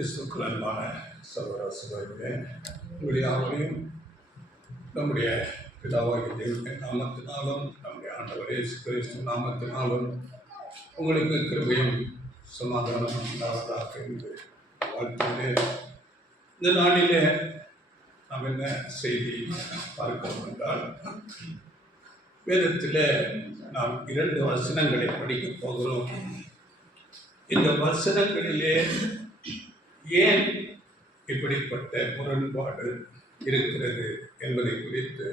கிறிஸ்துக்கள் அன்பான சகோதர சகோதரிகளே, உங்களுடைய யாவரையும் நம்முடைய பிதாவாகிய தேவனுடைய நாமத்தினாலும் நம்முடைய ஆண்டவர் இயேசு கிறிஸ்து நாமத்தினாலும் உங்களுக்கு கிருபையும் சமாதானம் உண்டாவதாக என்று வாழ்த்துகிறேன். இந்த நாளிலே நாம் என்ன செய்தி பார்க்கிறோம் என்றால், வேதத்தில் நாம் 2 வசனங்களை படிக்கப் போகிறோம். இந்த வசனங்களிலே ஏன் இப்படிப்பட்ட முரண்பாடு இருக்கிறது என்பதை குறித்து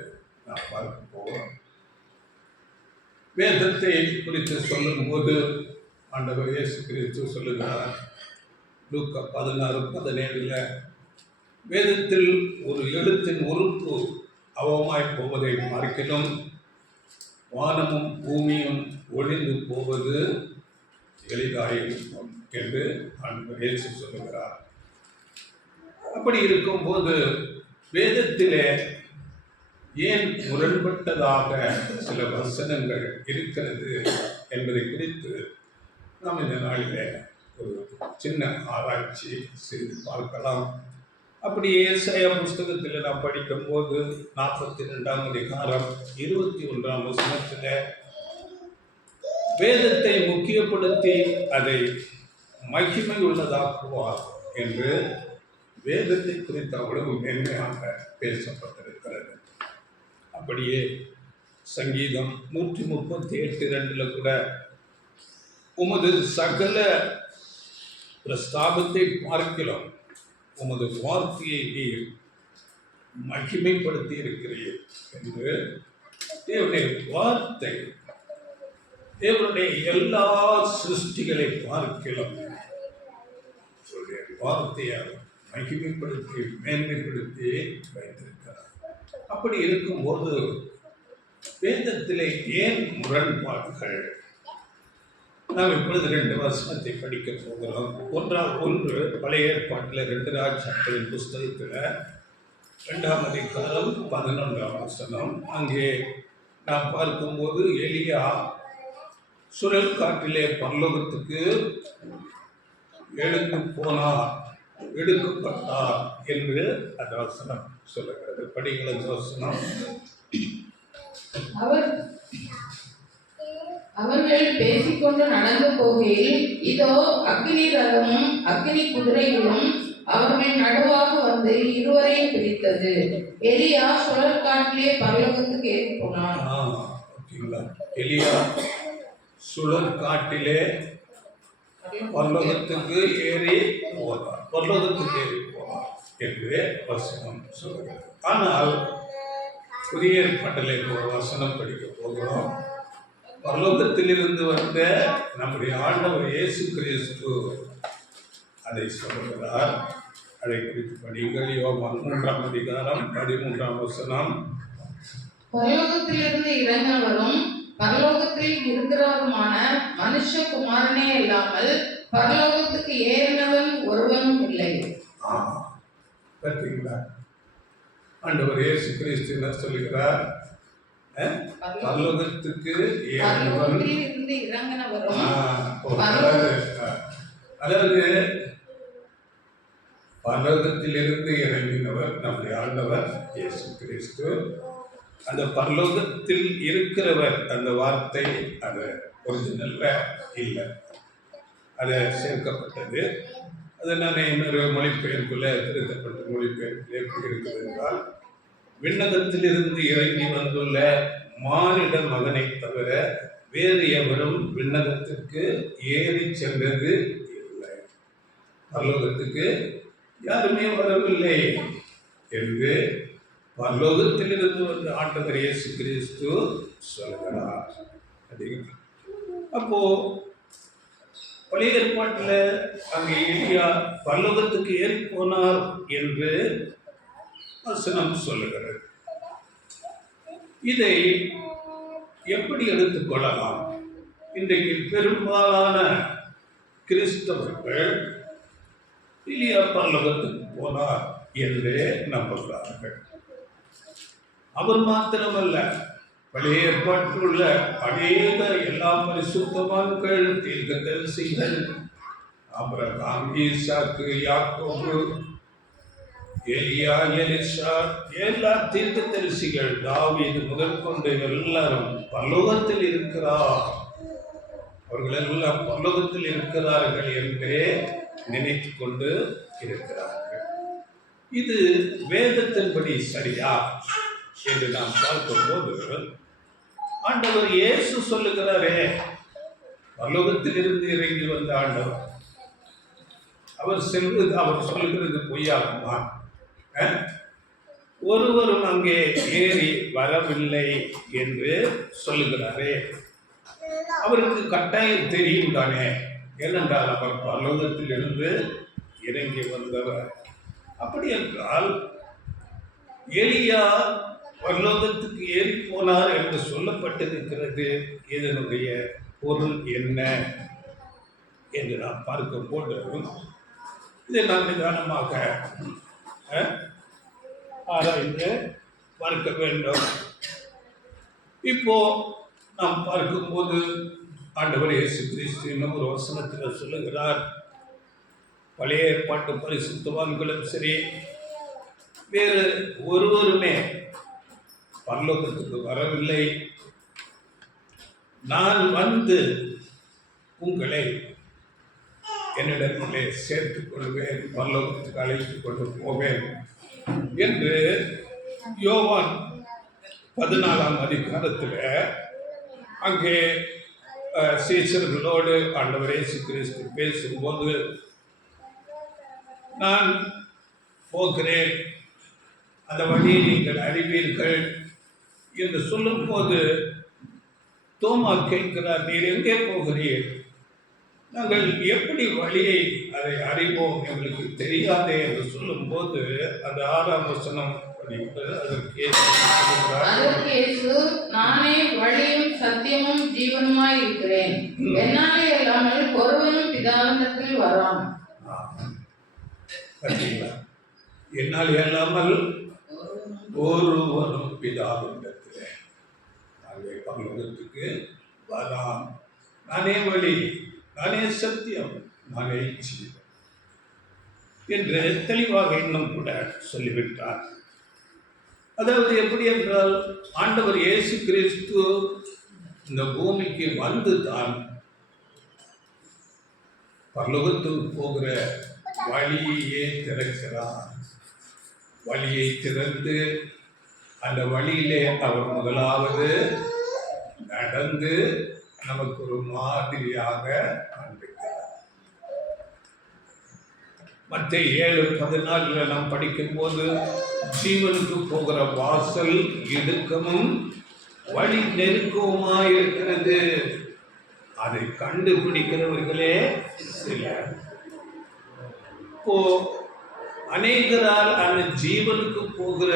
நாம் பார்க்க போகிறோம். வேதத்தை குறித்து சொல்லும்போது ஆண்டவர் இயேசு கிறிஸ்து சொல்லுகிறார், லூக்கா 16:17, வேதத்தில் ஒரு எழுத்தின் உறுப்பு அவமாய் போவதை பார்க்கிலும் வானமும் பூமியும் ஒழிந்து போவது எளிதாயிருக்கும் என்று ஆண்டவர் இயேசு சொல்லுகிறார். அப்படி இருக்கும்போது வேதத்திலே ஏன் முரண்பட்டதாக சில வசனங்கள் இருக்கிறது என்பதை குறித்து நாம் இந்த நாளிலே ஒரு சின்ன ஆராய்ச்சி செய்து பார்க்கலாம். அப்படியே ஏசாயா புஸ்தகத்தில் நாம் படிக்கும்போது 42ஆம் அதிகாரம் 21ஆம் வசனத்தில் வேதத்தை முக்கியப்படுத்தி அதை மகிமை உள்ளதாக்குவார் என்று வேதத்தை குறித்து அவ்வளவு மேன்மையாக பேசப்பட்டிருக்கிறது. அப்படியே சங்கீதம் 138:2 கூட, உமது சகல பிரஸ்தாபத்தை பார்க்கலாம், உமது வார்த்தையை நீர் மகிமைப்படுத்தி இருக்கிறீர் என்று தேவனுடைய வார்த்தை, தேவனுடைய எல்லா சிருஷ்டிகளை பார்க்கலாம் வார்த்தையை மகிமைப்படுத்தி மேன்மைப்படுத்தி வைத்திருக்கிறார். அப்படி இருக்கும்போது வேதத்திலே ஏன் முரண்பாடுகள்? நாம் இப்பொழுது 2 வசனத்தை படிக்க போகிறோம். ஒன்று பழைய ஏற்பாட்டில் 2 ராஜாக்களின் புஸ்தகத்தில் 2ஆம் அதிகாரம் 11ஆம் வசனம். அங்கே நாம் பார்க்கும்போது எலியா சுழல் காற்றிலே பரலோகத்துக்கு எழுந்து போனார், எடுக்கப்பட்டார் என்று அந்த வசனம் சொல்லுகிறது. படிக்கிற வசனம், அவர்கள் பேசிக்கொண்டு நடந்து போகையில் இதோ அக்கினி ரதமும் அக்கினி குதிரைகளும் அவர்கள் நடுவாக வந்து இருவரையும் பிடித்தது. எலியா சுழற்காட்டிலே பரலோகத்துக்கு ஏறி போனார். எலியா சுழற்காட்டிலே பரலோகத்துக்கு ஏறி போனார், பரலோகத்துக்கு ஏறி போனார் என்று வசனம் சொல்கிறது. ஆனால் புதிய ஏற்பாட்டிலே ஒரு வசனம் படிக்க போகிறோம். பரலோகத்திலிருந்து வந்த நம்முடைய ஆண்டவர் இயேசு கிறிஸ்து அதை சொல்கிறார். அதை குறித்து படிங்கள். யோவான் 3ஆம் அதிகாரம் 13ஆம் வசனம், பரலோகத்திலிருந்து இறங்கினவரும் பரலோகத்தில் இருக்கிறவருமான மனுஷகுமாரனே இல்லாமல் பரலோகத்துக்கு ஏறினவன் ஒருவனும் இல்லை. பார்த்தீங்களா? ஆண்டவர் இயேசு கிறிஸ்து என்ன சொல்லுகிறார்? பரலோகத்துக்கு இறங்கினவரும், அதாவது பரலோகத்திலிருந்து இறங்கினவர் நம்முடைய ஆண்டவர் இயேசு கிறிஸ்து. அந்த பரலோகத்தில் இருக்கிறவர் அந்த வார்த்தை அது ஒரிஜினல்ல இல்லை, அதை சேர்க்கப்பட்டது. அதை நான் இன்னொரு மொழிபெயர்ப்புல திருத்தப்பட்ட மொழிபெயர்ப்பில் எப்படி இருக்குது என்றால், விண்ணகத்திலிருந்து இறங்கி வந்துள்ள மானிட மகனை தவிர வேறு எவரும் விண்ணகத்திற்கு ஏறி சென்றது இல்லை, பரலோகத்துக்கு யாருமே வரவில்லை என்று பரலோகத்திலிருந்து வந்து ஆண்டவர் இயேசு கிறிஸ்து சொல்கிறார். அப்போ பழைய ஏற்பாட்டில் அங்கே எலியா பரலோகத்துக்கு ஏறி போனார் என்று வசனம் சொல்லுகிறது. இதை எப்படி எடுத்துக்கொள்ளலாம்? இன்றைக்கு பெரும்பாலான கிறிஸ்தவர்கள் எலியா பரலோகத்துக்கு போனார் என்றே நம்புகிறார்கள். அவர் மாத்திரமல்ல, பழைய ஏற்பாட்டில் உள்ள அநேக எல்லா பரிசுத்தவான்கள், தீர்க்கதரிசிகள், ஆபிரகாம், ஈசாக்கு, யாக்கோபு, எலியா, எலிசா, எல்லா தீர்க்கதரிசிகள், தாவீது முதற்கொண்டு எல்லாரும் பரலோகத்தில் இருக்கிறார், அவர்கள் எல்லாம் பரலோகத்தில் இருக்கிறார்கள் என்றே நினைத்து கொண்டு இருக்கிறார்கள். இது வேதத்தின்படி சரியா என்று நாம் பார்க்கும்போது, ஆண்டவர் இயேசு சொல்லுகிறாரே, பரலோகத்திலிருந்து இறங்கி வந்த ஆண்டவர், அவர் செல்வது, அவர் சொல்லுகிறது பொய்யாகுமா? ஒருவரும் அங்கே ஏறி வரவில்லை என்று சொல்லுகிறாரே, அவருக்கு கட்டாயம் தெரியும் தானே, ஏனென்றால் அவர் பரலோகத்தில் இருந்து இறங்கி வந்தவர். அப்படி என்றால் எலியா பரலோகத்துக்கு ஏறி போனார் என்று சொல்லப்பட்டிருக்கிறது. இதனுடைய பொருள் என்ன என்று நாம் பார்க்க போன்றோம். இதை நாம் நிதானமாக ஆராய்ந்து பார்க்க வேண்டும். இப்போ நாம் பார்க்கும்போது ஆண்டவர் இயேசு கிறிஸ்து இன்னும் ஒரு வசனத்தில் சொல்லுகிறார், பழைய ஏற்பாட்டு பரிசுத்தவான்களும் சரி, வேறு ஒருவருமே பரலோகத்துக்கு வரவில்லை, நான் வந்து உங்களை என்னிடத்திலே சேர்த்துக் கொள்வேன், பரலோகத்துக்கு அழைத்துக் கொண்டு போவேன் என்று யோவான் 14ஆம் அதிகாரத்தில் அங்கே சீஷர்களோடு ஆண்டவர் இயேசு கிறிஸ்து பேசும்போது, நான் போகிறேன், அந்த வழியை நீங்கள் அறிவீர்கள் என்று சொல்லும்போது தோமா கேட்கிறார், நீர் எங்கே போகிறீர்? நாங்கள் எப்படி வழியை அதை அறிவோம், எங்களுக்கு தெரியாதே என்று சொல்லும்போது அந்த 6ஆம் வசனம் அதற்கு இயேசு, நானே வழியும் சத்தியமும் ஜீவனுமாய் இருக்கிறேன், என்னாலே இல்லாமல் ஒருவனும் பிதாவினிடத்தில் வரான். என்னால் இல்லாமல் ஒருவனும் பிதாவினிடத்தில் பரலோகத்துக்கு வரான். நானே வழி, நானே சத்தியம், நானே ஜீவன் என்று தெளிவாக இன்னும் கூட சொல்லிவிட்டார். அதாவது எப்படி என்றால், ஆண்டவர் இயேசு கிறிஸ்து இந்த பூமிக்கு வந்து தான் பரலோகத்துக்கு போகிற வழியே திறக்கிறார். வழியை திறந்து அந்த வழியிலே அவர் முதலாவது நடந்து நமக்கு ஒரு மாதிரியாக காண்பிக்கிறார். மத்தேயு 7:14 நாம் படிக்கும்போது, ஜீவனுக்கு போகிற வாசல் இடுக்கமும் வழி நெருக்கமாயிருக்கிறது, அதை கண்டுபிடிக்கிறவர்களே சிலர். இப்போ அநேகரால் அந்த ஜீவனுக்கு போகிற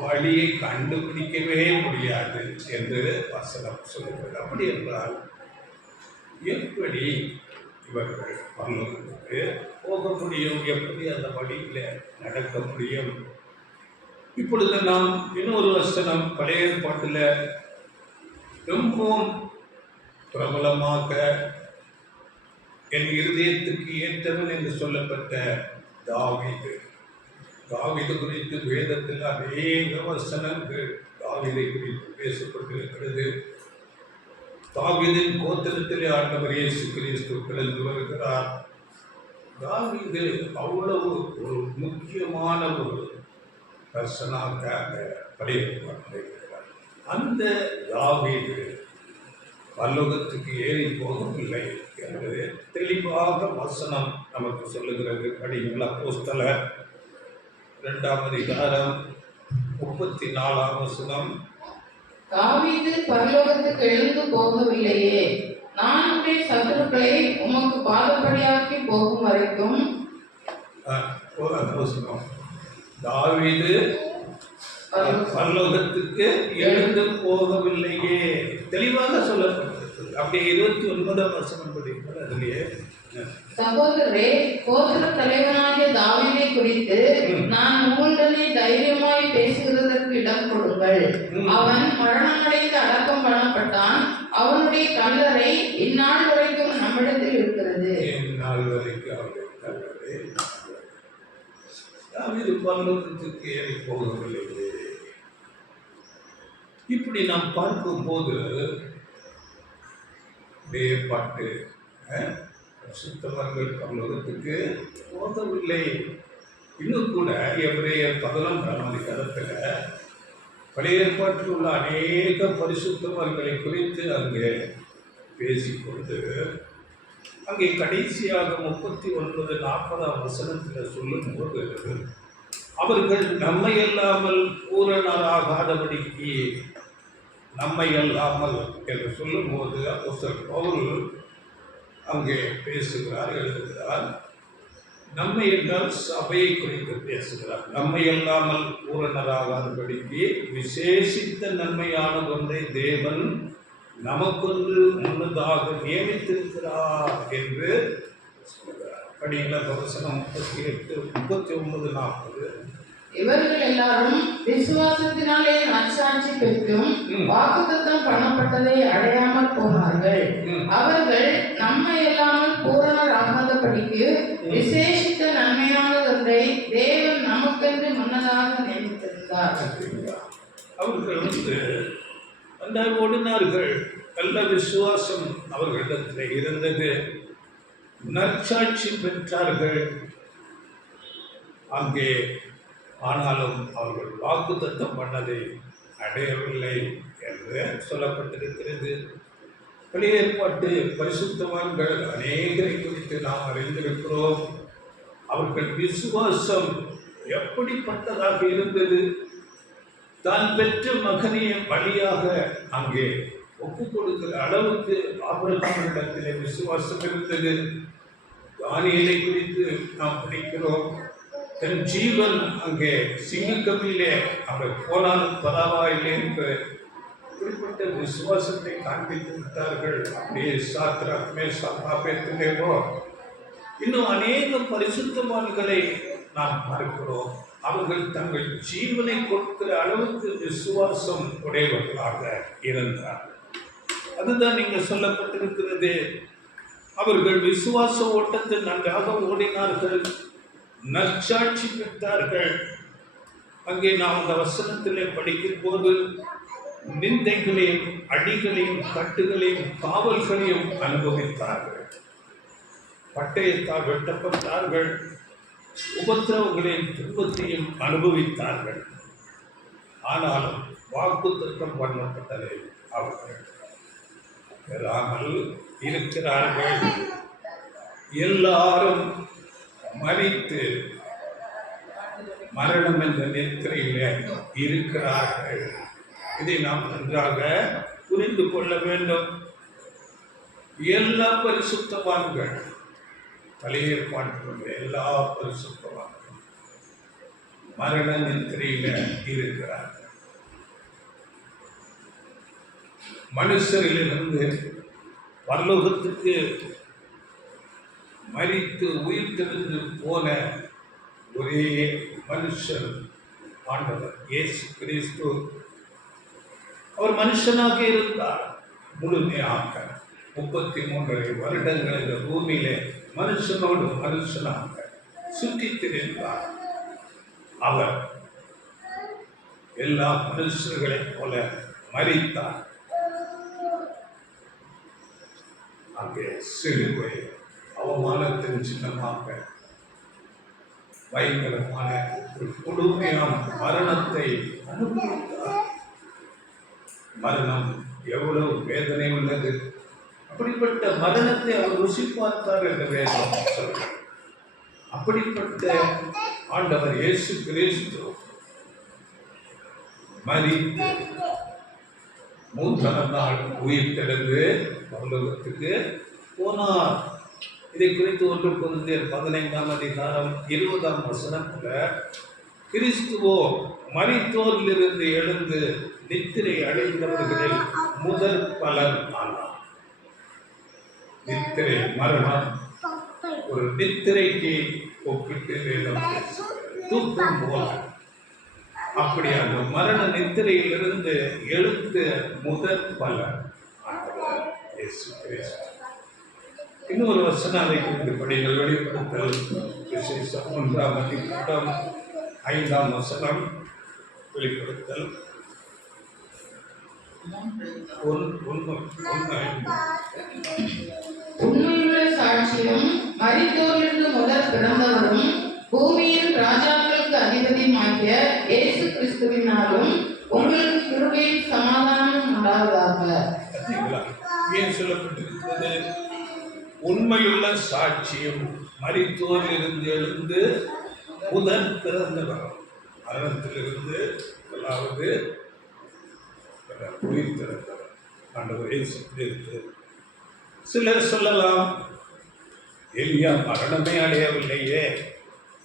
வழியை கண்டுபிடிக்கவே முடியாது என்று வசனம் சொல்கிறது. அப்படி என்றால் எப்படி இவர்கள் பரலோகத்துக்கு போக முடியும்? எப்படி அந்த வழியில் நடக்க முடியும்? இப்பொழுது நாம் இன்னொரு வசனம் பழைய ஏற்பாட்டில் ரொம்பவும் பிரபலமாக என் இருதயத்துக்கு ஏற்றவன் என்று சொல்லப்பட்ட தாவீது. தாவீது குறித்து வேதத்தில் அநேக வசனங்கள் தாவீதை குறித்து பேசப்பட்டிருக்கிறது. தாவீதின் கோத்திரத்திலே ஆண்டவர் இயேசு கிறிஸ்து பிறந்து வருகிறார். தாவீது அவ்வளவு ஒரு முக்கியமான ஒரு பர்சனாக பழைய ஏற்பாட்டில் இருக்கிறார். அந்த தாவீது பரலோகத்துக்கு ஏறி போகவில்லை என்பது தெளிவாக வசனம் நமக்கு சொல்லுகிறது. படிங்கள், அப்போஸ்தலர் 2ஆம் அதிகாரம் 34ஆம் வசனம். தாவீது பரலோகத்துக்கு எழுந்து போகவில்லையே, நான் உடைய சத்துருக்களை உமக்கு பாதப்படியாக்கி போகும் வரைக்கும். தாவீது பரலோகத்துக்கு எழுந்து போகவில்லையே, தெளிவாக சொல்லப்பட்டது. அப்படியே 29ஆம் வசனம் படிப்பார். அதுலயே, சகோதரரே, கோத்திர தலைவனாகிய தாவீதை குறித்து நான் உங்களுடனே தைரியமாய் பேசுகிறதற்கு இடம் கொடுங்கள். அவன் மரணமடைந்து அடக்கம் பண்ணப்பட்டான், அவனுடைய கல்லறை இந்நாள் வரைக்கும் நம்மிடத்தில் இருக்கிறது. இந்நாள் அவரை தள்ளவே இல்லை. தாவீது பரலோகத்துக்கு ஏறி போகவில்லை. இப்படி நாம் பார்க்கும்போது பாட்டு சுத்தவர்கள் பரலோகத்துக்கு போகவில்லை. இன்னும் கூட எபிரேயர் 11ஆம் அதிகாரத்தில் பழைய ஏற்பாட்டில் உள்ள அநேக பரிசுத்தவர்களை குறித்து அங்கே பேசிக்கொண்டு அங்கே கடைசியாக 39-40 வசனத்தில் சொல்லும்போது அவர்கள் நம்மை அல்லாமல் பூரணராகாதபடிக்கு நம்மை அல்லாமல் என்று சொல்லும்போது அப்போஸ்தலர் பவுல் அங்கே பேசுகிறார், எழுதுகிறார். நம்மை என்றால் சபையை குறித்து பேசுகிறார். நம்மை அல்லாமல் பூரணராகாதபடிக்கு விசேஷித்த நன்மையான ஒன்றை தேவன் நமக்கொன்று முன்னதாக நியமித்திருக்கிறார் என்று சொல்கிறார். படிகள வசனம் 38, 39, 40. இவர்கள் எல்லாரும் விசுவாசத்தினாலே நற்சாட்சி பெற்றும் வாக்குத்தத்தம் பண்ணப்பட்டதை அடையாமல் போனார்கள். அவர்கள் நம்மை இல்லாமல் பூரணர் ஆகாதபடிக்கு விசேஷித்த நன்மையானதொன்றை தேவன் நமக்கென்று முன்னதாக நியமித்திருந்தார். அவர்கள் அந்த ஓடினார்கள். நல்ல விசுவாசம் அவர்களிடத்தில் இருந்தது. நற்சாட்சி பெற்றார்கள் அங்கே. ஆனாலும் அவர்கள் வாக்குத்தத்தம் பண்ணதை அடையவில்லை என்று சொல்லப்பட்டிருக்கிறது. பழைய ஏற்பாட்டு பரிசுத்தவான்கள் அநேகரை குறித்து நாம் அறிந்திருக்கிறோம். அவர்கள் விசுவாசம் எப்படிப்பட்டதாக இருந்தது. தான் பெற்ற மகனைய பலியாக அங்கே ஒப்புக் கொடுக்கிற அளவுக்கு ஆபிரகாமிடத்திலே விசுவாசம் இருந்தது. தானியேலை குறித்து நாம் படிக்கிறோம். தன் ஜீவன் அங்கே சிங்கக்கவிலே அவர் போனாலும் பரவாயில்லை என்று குறிப்பிட்ட விசுவாசத்தை காண்பித்து விட்டார்கள். அப்படியே சாத்ராக், மேஷாக், ஆபேத்நேகோ இன்னும் அநேக பரிசுத்தவான்களை நாம் பார்க்கிறோம். அவர்கள் தங்கள் ஜீவனை கொடுக்கிற அளவுக்கு விசுவாசம் உடையவர்களாக இருந்தார்கள். அதுதான் இங்க சொல்லப்பட்டிருக்கிறது. அவர்கள் விசுவாச ஓட்டத்தை நன்றாக ஓடினார்கள், நற்சாட்சி பெற்றார்கள். அங்கே நாம் அந்த வசனத்திலே படிக்கும் போது நிந்தைகளையும் அடிகளையும் கட்டுகளையும் காவல்களையும் அனுபவித்தார்கள். பட்டயத்தால் வெட்டப்பட்டார்கள். உபத்திரவங்களையும் துன்பத்தையும் அனுபவித்தார்கள். ஆனாலும் வாக்குத்தத்தம் பண்ணப்பட்டதை அவர்கள் பெறாமல் இருக்கிறார்கள். எல்லாரும் மரித்து மரணம் என்ற நித்திரையில இருக்கிறார்கள். இதை நாம் நன்றாக புரிந்து கொள்ள வேண்டும். எல்லா பரிசுத்தவான்கள், பழைய ஏற்பாட்டில் எல்லா பரிசுத்தவான்கள் மரண நித்திரையில இருக்கிறார்கள். மனுஷரிலிருந்து பரலோகத்துக்கு மரித்து உயிர்த்தெழுந்து போன ஒரே மனுஷர் ஆண்டவர் இயேசு கிறிஸ்து. அவர் மனுஷனாக இருந்தார். முழுமையாக 33 வருடங்கள் இந்த பூமியிலே மனுஷனோடு மனுஷனாக சுற்றி திரிந்தார். அவர் எல்லா மனுஷர்களைப் போல மரித்தார். அங்கே சிலுவை அவமானத்தின் சின்னமாக பயங்கரமான ஒரு கொடுமையான மரணத்தை அனுபவித்தார். மரணம் எவ்வளவு வேதனை உள்ளது. அப்படிப்பட்ட மரணத்தை அவர் ருசி பார்த்தார் என்று வேதம் சொல்கிறார். அப்படிப்பட்ட ஆண்டவர் இயேசு கிறிஸ்து மரித்து 3ஆம் நாள் உயிர்த்தெழுந்து பரலோகத்துக்கு போனார். இதை குறித்து 1 கொரிந்தியர் 15ஆம் அதிகாரம் 20ஆம் வசனத்துல கிறிஸ்துவோ மரித்தோரிலிருந்து எழுந்து நித்திரை அடைந்தவர்களில் முதல் பலன் ஆனார். நித்திரை மரணம் ஒரு நித்திரைக்கு ஒப்பிட்டு தூக்கம் போல. அப்படி அந்த மரண நித்திரையிலிருந்து எழுந்த முதல் பலன் ஆண்டவர் இயேசு கிறிஸ்து. இன்னொரு வசனம் அதை குறித்து படிங்கள். வெளிப்படுத்தல் விசேஷம் 1ஆம் அதிகாரம் 5ஆம் வசனம். வெளிப்படுத்தல் 1:5. உண்மையுள்ள சாட்சியும் மரித்தோரிலிருந்து முதல் பிறந்தவரும் பூமியின் ராஜாக்களுக்கு அதிபதியுமாகிய இயேசு கிறிஸ்துவினாலும் உங்களுக்கு கிருபையும் சமாதானமும் உண்டாவதாக. பார்த்தீங்களா? ஏன் சொல்லப்பட்டிருக்கிறது? உண்மையுள்ள சாட்சியம், மரித்தோரிலிருந்து எழுந்து முதல் பிறந்தவர், மரணத்திலிருந்து முதலாவது உயிர் திறந்தவர் ஆண்டவர் இயேசு கிறிஸ்து. சிலர் சொல்லலாம், எலியா மரணமே அடையவில்லையே,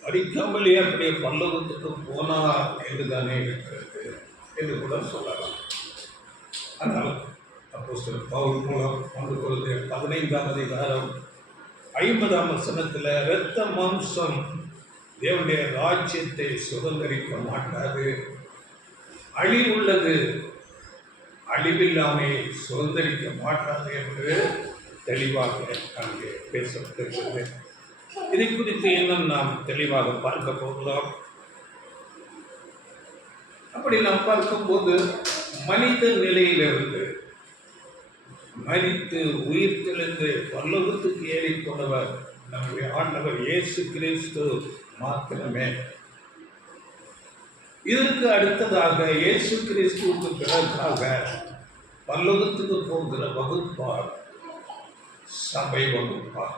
மரிக்காமலே அப்படியே பல்லவத்துக்கு போனார் என்று தானே இருக்கிறது என்று கூட சொல்லலாம். ஆனால் அப்போஸ்தலர் பவுல் மூலம் 1 கொரிந்தியர் 15ஆம் அதிகாரம் 50ஆம் வசனத்தில் இரத்த மாம்சம் தேவனுடைய ராஜ்யத்தை சுதந்திரிக்க மாட்டாது, அழிவுள்ளது அழிவில்லாமை சுதந்திரிக்க மாட்டாது என்று தெளிவாக அங்கே பேசப்பட்டிருக்கிறது. இதை குறித்து இன்னும் நாம் தெளிவாக பார்க்க போகிறோம். அப்படி நாம் பார்க்கும்போது மனித நிலையிலிருந்து மரித்து உயிர் தெளிந்து பரலோகத்துக்கு ஏறிக்கொண்டவர் நம்முடைய ஆண்டவர் இயேசு கிறிஸ்து மாத்திரமே. இதற்கு அடுத்ததாக இயேசு கிறிஸ்துவுக்கு பிறகாக பரலோகத்துக்கு போகிற வகுப்பார் சபை வகுப்பார்.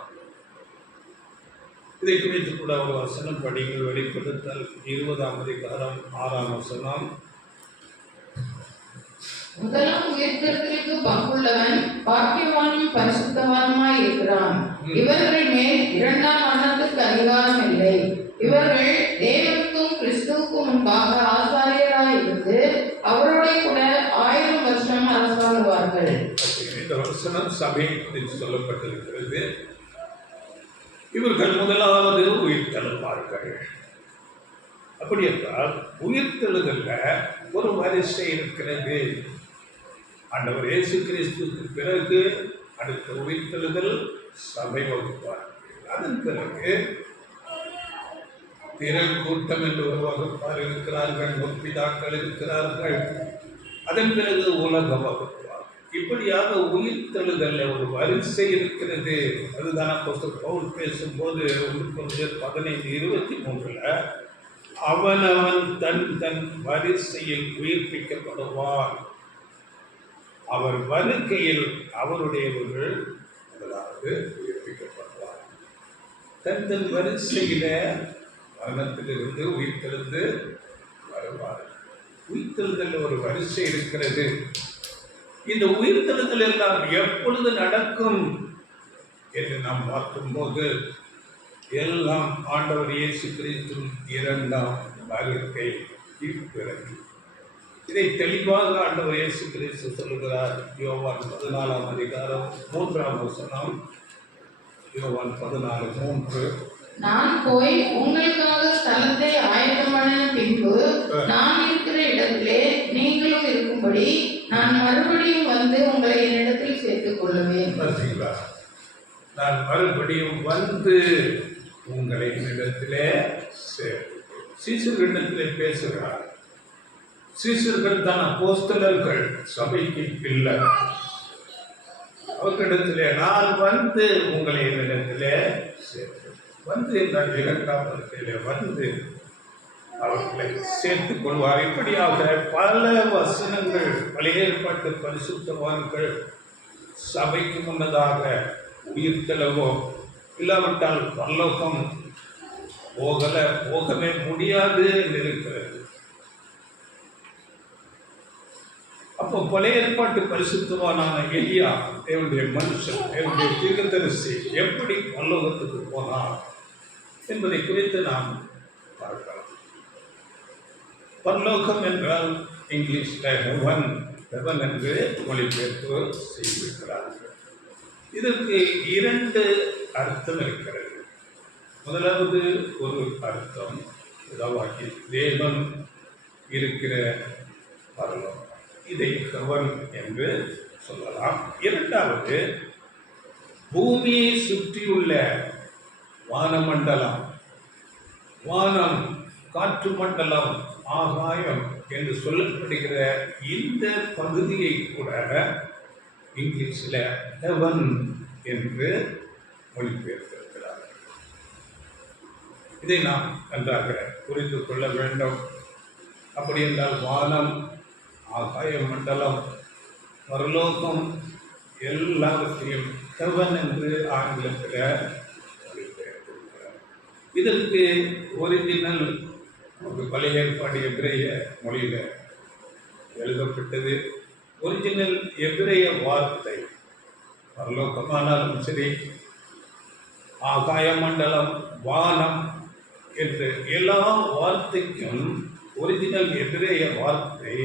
இதை குறித்து கூட ஒரு வசனம் படிங்கள். வெளிப்படுத்தல் 20ஆம் அதிகாரம் 6ஆம் வசனம். முதலாம் உயிர்த்தெழுதலுக்கு பங்குள்ளவன் பாக்கியவானும் பரிசுத்தவானுமாய் இருக்கிறான். இவர்கள் மேல் இரண்டாம் மரணத்துக்கு அதிகாரம் இல்லை. இவர்கள் தேவனுக்கும் கிறிஸ்துவுக்கும் முன்பாக ஆசாரியராய் இருந்து அவருடைய கூட 1000 வருஷம் அரசாங்குவார்கள். இந்த வசனம் சபை குறித்து சொல்லப்பட்டிருக்கிறது. இவர்கள் முதலாவது உயிர்த்தெழுவார்கள். அப்படி என்றால் உயிர்த்தெழுதல்ல ஒரு வரிசை இருக்கிறது. ஆண்டவர் இயேசு கிறிஸ்துவுக்கு பிறகு அடுத்த உயிர்த்தெழுதல் சபை வகுப்பார். அதன் பிறகு திரள் கூட்டம் என்று ஒரு வகுப்பார் இருக்கிறார்கள், முற்பிதாக்கள் இருக்கிறார்கள். அதன் பிறகு உலக வகுப்பார். இப்படியாக உயிர்த்தெழுதல்ல ஒரு வரிசை இருக்கிறது. அதுதான் அப்போஸ்தலர் பவுல் பேசும்போது 1 கொரிந்தியர் 15:23 அவனவன் தன் தன் வரிசையில் உயிர்ப்பிக்கப்படுவான். அவர் வருகையில் அவருடையவர்கள் முதலாவது உயிர்ப்பிக்கப்படுவார். தன் தன் வரிசையில மரணத்திலிருந்து உயிர்த்தெழுந்து வருவார். உயிர்த்தெழுதல் ஒரு வரிசை இருக்கிறது. இந்த உயிர்த்தெழுதல் எல்லாம் எப்பொழுது நடக்கும் என்று நாம் பார்க்கும்போது எல்லாம் ஆண்டவர் இயேசு கிறிஸ்துவின் 2ஆம் வருகை பிறகு. இதை தெளிவாக ஆண்டவர் இயேசு கிறிஸ்து சொல்லுகிறார். யோவான் 14ஆம் அதிகாரம் 3ஆம் வசனம். யோவான் 14:3 நான் போய் உங்களுக்காக ஸ்தலத்தை ஆயத்தம் பண்ணின பின்பு நான் இருக்கிற இடத்திலே நீங்களும் இருக்கும்படி நான் மறுபடியும் வந்து உங்களை என்னிடத்தில் சேர்த்துக் கொள்ளுவேன். நான் மறுபடியும் வந்து உங்களை என்னிடத்திலே சீசர்களிடத்திலே பேசுகிறார். சீசர்கள் தான் அப்போஸ்தலர்கள், சபைக்கு பிள்ளை. அவர்களிடத்திலே நான் வந்து உங்களை என்னிடத்திலே சேர்த்து வந்து என்றால் 2ஆம் வருகையிலே வந்து அவர்களை சேர்த்துக் கொள்வார். இப்படியாக பல வசனங்கள் பழைய ஏற்பாட்டு பரிசுத்தவான்கள் சபைக்கு முன்னதாக உயிர்த்தெழவோ இல்லாவிட்டால் பரலோகம் போகவே முடியாது என்று இருக்கிறது. அப்போ பழைய ஏற்பாட்டு பரிசுத்தவானான எலியா, தேவனுடைய மனுஷன், தேவனுடைய தீர்க்கதரிசி எப்படி பரலோகத்துக்கு போனார் என்பதை குறித்து நாம் பார்க்கலாம். பரலோகம் என்றால் இங்கிலீஷில் ஹெவன் என்று மொழிபெயர்ப்பு செய்திருக்கிறார்கள். இதற்கு 2 அர்த்தம் இருக்கிறது. முதலாவது ஒரு அர்த்தம் உதவாக்கி தேவன் இருக்கிற பரலோகம், இதை ஹெவன் என்று சொல்லலாம். இரண்டாவது பூமியை சுற்றியுள்ள வானமண்டலம், வானம், காற்று மண்டலம், ஆகாயம் என்று சொல்லப்படுகிற இந்த பகுதியை கூட இங்கிலீஷில் ஹெவன் என்று மொழிபெயர்த்திருக்கிறார். இதை நாம் நன்றாக புரிந்து கொள்ள வேண்டும். அப்படி என்றால் வானம், ஆகாய மண்டலம், பரலோகம் எல்லாவற்றையும் ஹெவன் என்று ஆங்கிலத்தில் மொழிபெயர்த்திருக்கிறார். இதற்கு ஒரிஜினல் ஒரு பழைய ஏற்பாடு எபிரேய மொழியில் எழுதப்பட்டது. ஒரிஜினல் எபிரேய வார்த்தை பரலோகமானாலும் சரி, ஆகாய மண்டலம், வானம் என்ற எல்லா வார்த்தைக்கும் ஒரிஜினல் எபிரேய வார்த்தை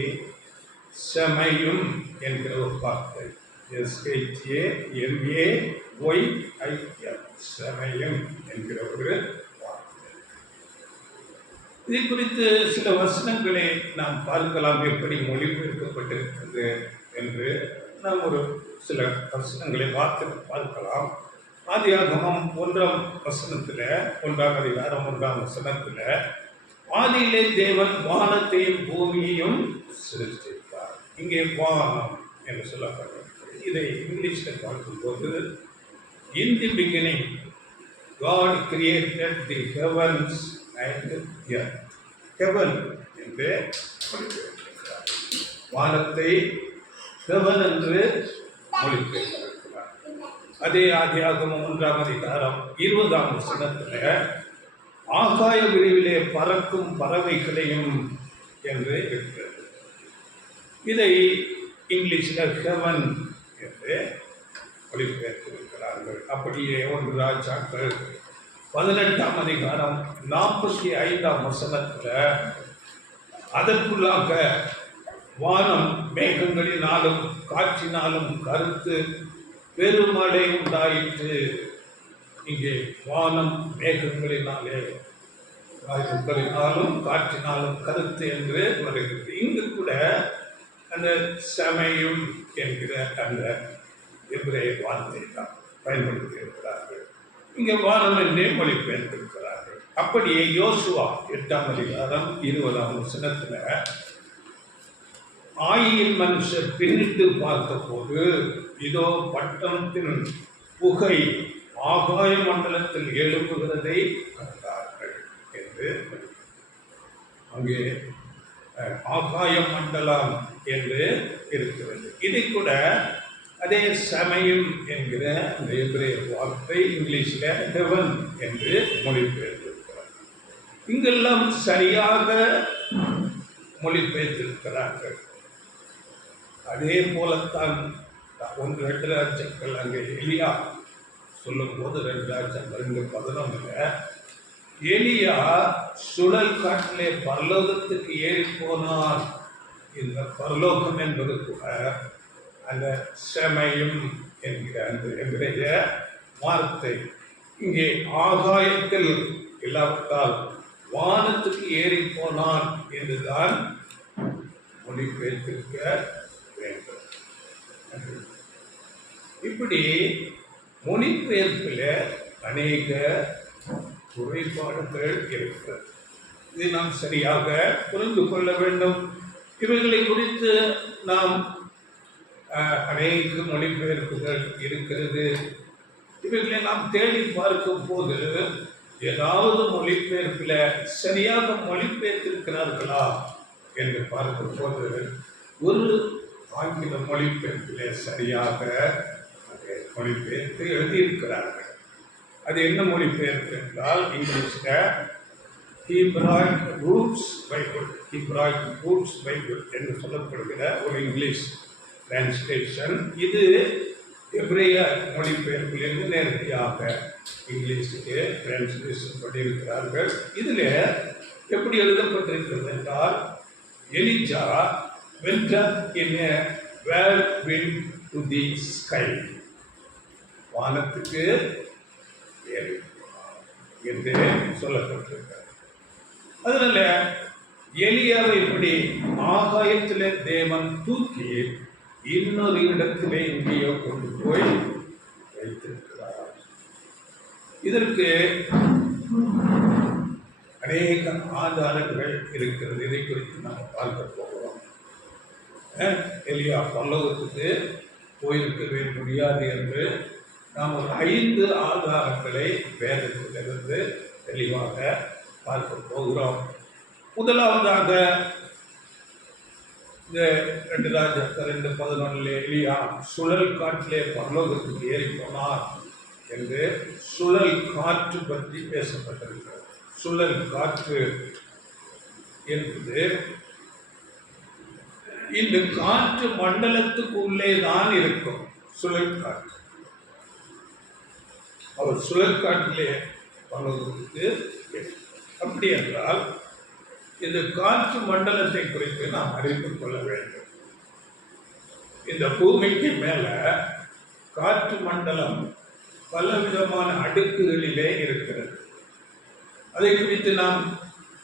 சமயம் என்கிற ஒரு வார்த்தை. SHAMAYM, சமயம் என்கிற ஒரு வார்த்தை. இதை குறித்து சில வசனங்களை நாம் பார்க்கலாம், எப்படி மொழிபெயர்க்கப்பட்டிருக்கிறது என்று நாம் ஒரு சில வசனங்களை பார்க்கலாம். ஆதியாகமம் 1ஆம் வசனத்தில், 1ஆம் அதிகாரம் 1ஆம் வசனத்தில், ஆதியிலே தேவன் வானத்தையும் பூமியையும் சிருஷ்டித்தார். இங்கே வானம் என்று சொல்லப்படுகிறது. இதை இங்கிலீஷில் பார்க்கும்போது, in the beginning God created the heavens and earth. heaven என்று மொழிபெயர்க்கிறார். வானத்தை heaven என்று மொழிபெயர்க்கிறார். அதே ஆதியாகமம் 1ஆம் அதிகாரம் 20ஆம் வசனத்தில், ஆகாய விரிவிலே பறக்கும் பறவைகளையும் என்று இருக்கிறது. இதை இங்கிலீஷில் ஹெவன் என்று மொழிபெயர்த்திருக்கிறார்கள். அப்படியே 1 ராஜாக்கள் 18ஆம் அதிகாரம் 45ஆம் வசனத்தில், அதற்குள்ளாக வானம் மேகங்களினாலும் காற்றினாலும் கருத்து பெருமழை உண்டாயிற்று. இங்கே வானம் மேகங்களினாலும் காற்றினாலும் கருத்து என்று வருகிறது. இங்கு கூட அந்த சமயம் என்கிற அந்த எபிரேய வார்த்தை தான் பயன்படுத்தியிருக்கிறார்கள். இங்கே வானம் என்றே மொழிபெயர்த்திருக்கிறார்கள். அப்படியே யோசுவா 8ஆம் அதிகாரம் 20ஆம் வசனத்தில், ஆயியின் மனுஷர் பின்னிட்டு பார்த்தபோது இதோ பட்டணத்தின் புகை ஆகாய மண்டலத்தில் எழுப்புகிறதை கண்டார்கள் என்று. அங்கே ஆகாய மண்டலம் என்று இருக்கிறது. இதை கூட அதே சமயம் என்கிற அந்த எபிரேய வார்த்தை இங்கிலீஷில் ஹெவன் என்று மொழிபெயர்த்திருக்கிறார். இங்கெல்லாம் சரியாக மொழிபெயர்த்திருக்கிறார்கள். அதே போலத்தான் 1-2 ராஜாக்கள் அங்கே எலியா சொல்லும் போது 2 ராஜாக்கள் 2:11, எலியா சுழல் காட்டிலே பரலோகத்துக்கு ஏறி போனார். இந்த பரலோகம் என்பது கூட அந்த சமயம் என்கிற அந்த எபிரேய வார்த்தை. இங்கே ஆகாயத்தில் இல்லாவிட்டால் வானத்துக்கு ஏறி போனான் என்றுதான் மொழிபெயர்த்திருக்க வேண்டும். இப்படி மொழிபெயர்ப்பில் அநேக குறைபாடுகள் இருக்கிறது. இதை நாம் சரியாக புரிந்து கொள்ள வேண்டும். இவைகளை குறித்து நாம் அநேக மொழிபெயர்ப்புகள் இருக்கிறது. இவைகளை நாம் தேடி பார்க்கும் போது ஏதாவது மொழிபெயர்ப்பில் சரியாக மொழிபெயர்த்திருக்கிறார்களா என்று பார்க்கும் போது ஒரு ஆங்கில மொழிபெயர்ப்பில் சரியாக மொழிபெயர்த்து எழுதியிருக்கிறார்கள். அது என்ன மொழிபெயர்ப்பு என்றால், இங்கிலீஷில் ஹீப்ராய்க் ரூட்ஸ் பைபிள் என்று சொல்லப்படுகிற ஒரு இங்கிலீஷ் டிரான்ஸ்லேஷன். இது எபிரேய மொழிபெயர்ப்பிலிருந்து நேரடியாக இங்கிலீஷுக்கு டிரான்ஸ்லேஷன் பண்ணியிருக்கிறார்கள். இதில் எப்படி எழுதப்பட்டிருக்கிறது என்றால், Elijah went up in a whirlwind to the sky. வானத்துக்கு ஏறி என்று சொல்லப்பட்டிருக்கிறது. அதனால எலியாவை இப்படி ஆகாயத்திலே தேவன் தூக்கி இன்னொரு இடத்திலே எங்கேயோ கொண்டு போய் வைத்திருக்கிறார். இதற்கு அநேக ஆதாரங்கள் இருக்கிறது. இதை குறித்து நாம் பார்க்க போகிறோம். எலியா பரலோகத்துக்கு போயிருக்கவே முடியாது என்று நாம் ஒரு 5 ஆதாரங்களை வேதத்திலிருந்து தெளிவாக பார்க்க போகிறோம். முதலாவதாக இந்த 2 ராஜாக்கள் 2:11 எலியா சுழல் காற்றிலே பரலோகத்துக்கு ஏறி போனார் என்று சுழல் காற்று பற்றி பேசப்பட்டிருக்கிறது. சுழல் காற்று என்பது இந்த காற்று மண்டலத்துக்கு உள்ளே தான் இருக்கும். சுழல் காற்று அவர் சுழல் காற்றிலே பரலோகத்துக்கு அப்படி என்றால் இந்த காற்று மண்டலத்தை குறித்து நாம் அறிந்து கொள்ள வேண்டும். இந்த பூமிக்கு மேல காற்று மண்டலம் பலவிதமான அடுக்குகளிலே இருக்கிறது. அதை குறித்து நாம்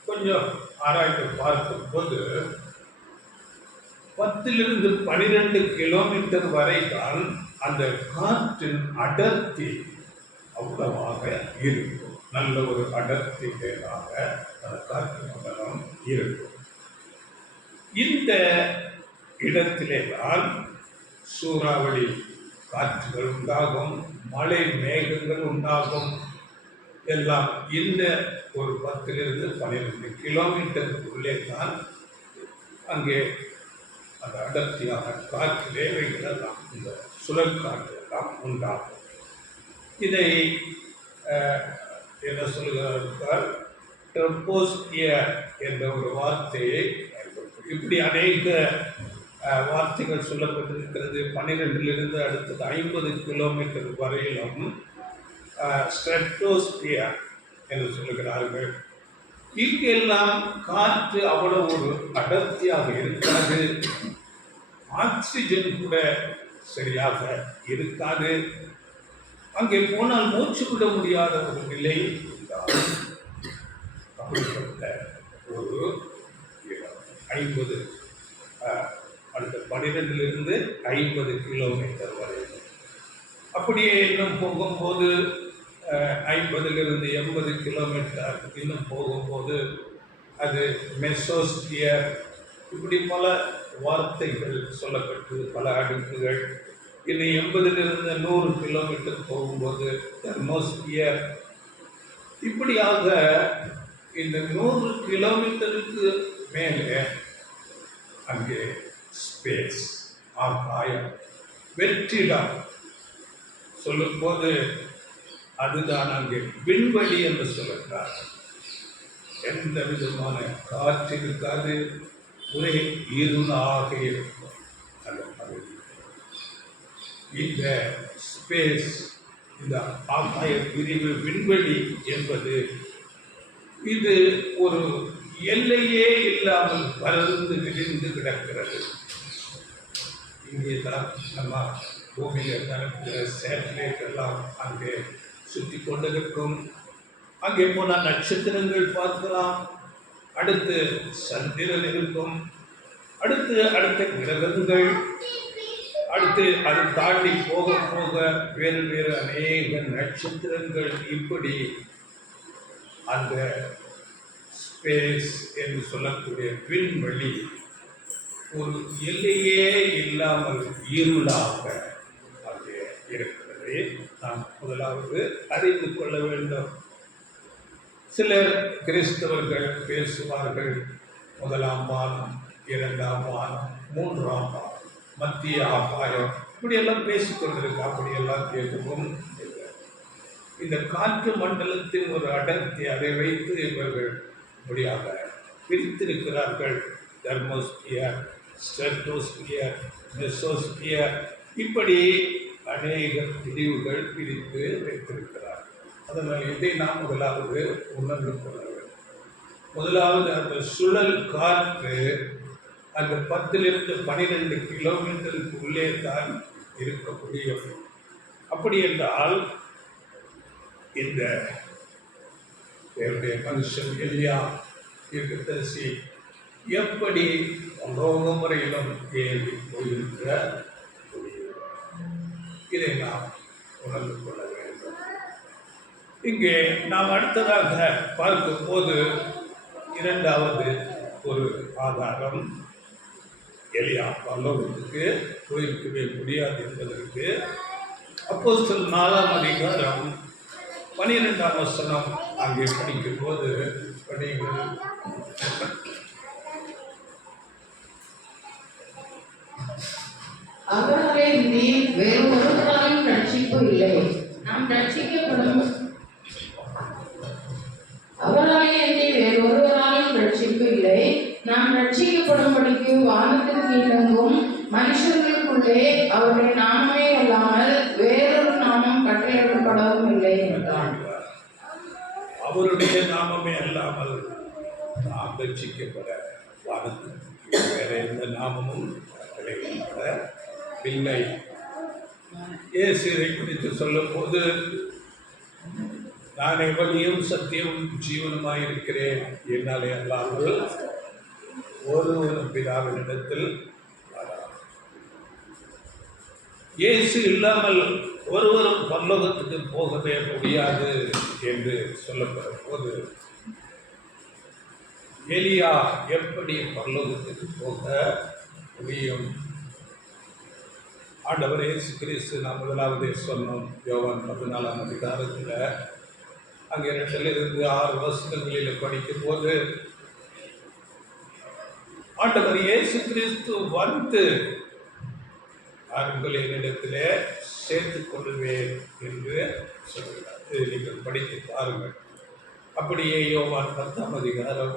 கொஞ்சம் ஆராய்ந்து பார்க்கும் போது 10 to 12 கிலோமீட்டர் வரை தான் அந்த காற்றின் அடர்த்தி அவ்வளவாக இருக்கும். நல்ல ஒரு அடர்த்தி பேராக அந்த காற்று மண்டலம் இருக்கும். இந்த இடத்திலே தான் சூறாவளி காற்றுகள் உண்டாகும், மழை மேகங்கள் உண்டாகும். எல்லாம் இந்த ஒரு 10 to 12 கிலோமீட்டருக்குள்ளே தான் அங்கே அந்த அடர்த்தியான காற்றிலே வைகளெல்லாம் இந்த சுழல் காற்று எல்லாம் உண்டாகும். இதை என்ன சொல்கிறார், ட்ரோபோஸ்பியர் என்ற ஒரு வார்த்தையை பயன்படுத்தும். இப்படி அநேக வார்த்தைகள் சொல்லப்பட்டிருக்கிறது. 12 அடுத்தது 50 கிலோமீட்டர் வரையிலும் ஸ்ட்ரெட்டோஸ்பியர் என்று சொல்லுகிறார்கள். இங்கெல்லாம் காற்று அவ்வளவு ஒரு அடர்த்தியாக இருக்காது, ஆக்சிஜன் கூட சரியாக இருக்காது. அங்கே போனால் மூச்சு விட முடியாத ஒரு நிலை உண்டாகும். அப்படிப்பட்ட ஒரு 50 அடுத்த 12 50 கிலோமீட்டர் வரை. அப்படியே இன்னும் போகும்போது 50 80 கிலோமீட்டர் இன்னும் போகும்போது அது மெசோஸ்பியர். இப்படி பல வார்த்தைகள் சொல்லப்பட்டு பல அடுக்குகள். இது 80 100 கிலோமீட்டர் போகும்போது தெர்மோஸ்பியர். இப்படியாக இந்த 100 கிலோமீட்டருக்கு மேலே அங்கே ஸ்பேஸ், ஆகாயம், வெற்றிடம் சொல்லும்போது அதுதான் அங்கே விண்வெளி என்று சொல்லுகிறார். எந்த விதமான காற்று இருக்காது, ஒரே இருளாக இருக்கும். இந்த ஸ்பேஸ், இந்த ஆகாய பிரிவு விண்வெளி என்பது இது ஒரு எல்லையே இல்லாமல் பறந்து விரிந்து கிடக்கிறது. இங்கே தான் நம்ம பூமியில் நடக்கிற சேட்டலைட் எல்லாம் அங்கே சுற்றி கொண்டிருக்கும். அங்கே போனால் நட்சத்திரங்கள் பார்க்கலாம், அடுத்து சந்திரன் இருக்கும், அடுத்து அடுத்த கிரகங்கள், அடுத்து அது தாண்டி போக போக வேறு வேறு அநேக நட்சத்திரங்கள். இப்படி அந்த ஸ்பேஸ் என்று சொல்லக்கூடிய விண்வெளி ஒரு எல்லையே இல்லாமல் இருளாக அங்கே இருக்கிறது. நாம் முதலாவது அறிந்து கொள்ள வேண்டும். சிலர் கிறிஸ்தவர்கள் பேசுவார்கள், 1ஆம் வானம், 2ஆம் வானம், 3ஆம் வானம், மத்திய ஆகாயம், இப்படியெல்லாம் பேசிக்கொண்டிருக்கு. அப்படியெல்லாம் கேட்கவும் இல்லை. இந்த காற்று மண்டலத்தின் ஒரு அடர்த்தி, அதை வைத்து இவர்கள் முடியாக பிரித்திருக்கிறார்கள். தெர்மோஸ்பியர், ஸ்ட்ரெட்டோஸ்பியர், மெசோஸ்பியர், இப்படி அநேக பிரிவுகள் பிரித்து வைத்திருக்கிறார். அதனால் இதை நாம் முதலாவது உணர்ந்து கொள்ள வேண்டும். முதலாவது அந்த சுழல் காற்று அந்த 10 to 12 கிலோமீட்டருக்கு உள்ளே தான் இருக்க முடியும். அப்படி என்றால் இந்த மனுஷன் எலியா தீர்க்கதரிசி எப்படி பரலோகம் வரையிலும் ஏறி போயிருக்க முடியும்? இதை நாம் உணர்ந்து கொள்ள வேண்டும். இங்கே நாம் அடுத்ததாக பார்க்கும் போது இரண்டாவது ஒரு ஆதாரம், எலியா பரலோகத்துக்கு போயிருக்கவே முடியாது என்பதற்கு அப்போஸ்தலர் 4ஆம் அதிகாரம் 12ஆம் வசனம் அங்கே படிக்கும் போது படிங்கள். அவராலே இன்றி வேறு ஒருவராலும் ரட்சிப்பு இல்லை. நாம் ரட்சிக்கப்படும் அவராலே இன்றி வேறு ஒருவராலும் ரட்சிப்பு இல்லை. நாம் ரட்சிக்கப்படும்படிக்கு வானத்தின் கீழெங்கும் மனுஷர்களுக்குள்ளே அவருடைய நாமமே அல்லாமல் வேறொரு நாமம் கட்டளையிடப்படவும் இல்லை என்றான். அவருடைய நாமமே அல்லாமல் நாம் ரட்சிக்கப்பட வானத்திற்கு வேற எந்த நாமமும் கட்டளையிடப்படவில்லை. இயேசு இதை குறித்து சொல்லும் போது, நானே வழியும் சத்தியமும் ஜீவனுமாயிருக்கிறேன், என்னாலே அல்லாமல் ஒருவரும் பிதாவினிடத்தில் வரார். இயேசு இல்லாமல் ஒருவரும் பரலோகத்துக்கு போகவே முடியாது என்று சொல்லப்படும் போது, எலியா எப்படி பரலோகத்துக்கு போக முடியும்? ஆண்டவர் இயேசு கிறிஸ்து நாம் முதலாவதே சொன்னோம், யோவான் 14ஆம் அதிகாரத்தில் அங்கே 2லிருந்து 6 வசனங்களில் படிக்கும் போது, ஆண்டவர் இயேசு கிறிஸ்து வந்து உங்களை என்னிடத்திலே சேர்த்துக் கொள்வேன் என்று சொல்கிறார். இதை நீங்கள் படித்து பாருங்கள். அப்படியே யோவான் 10ஆம் அதிகாரம்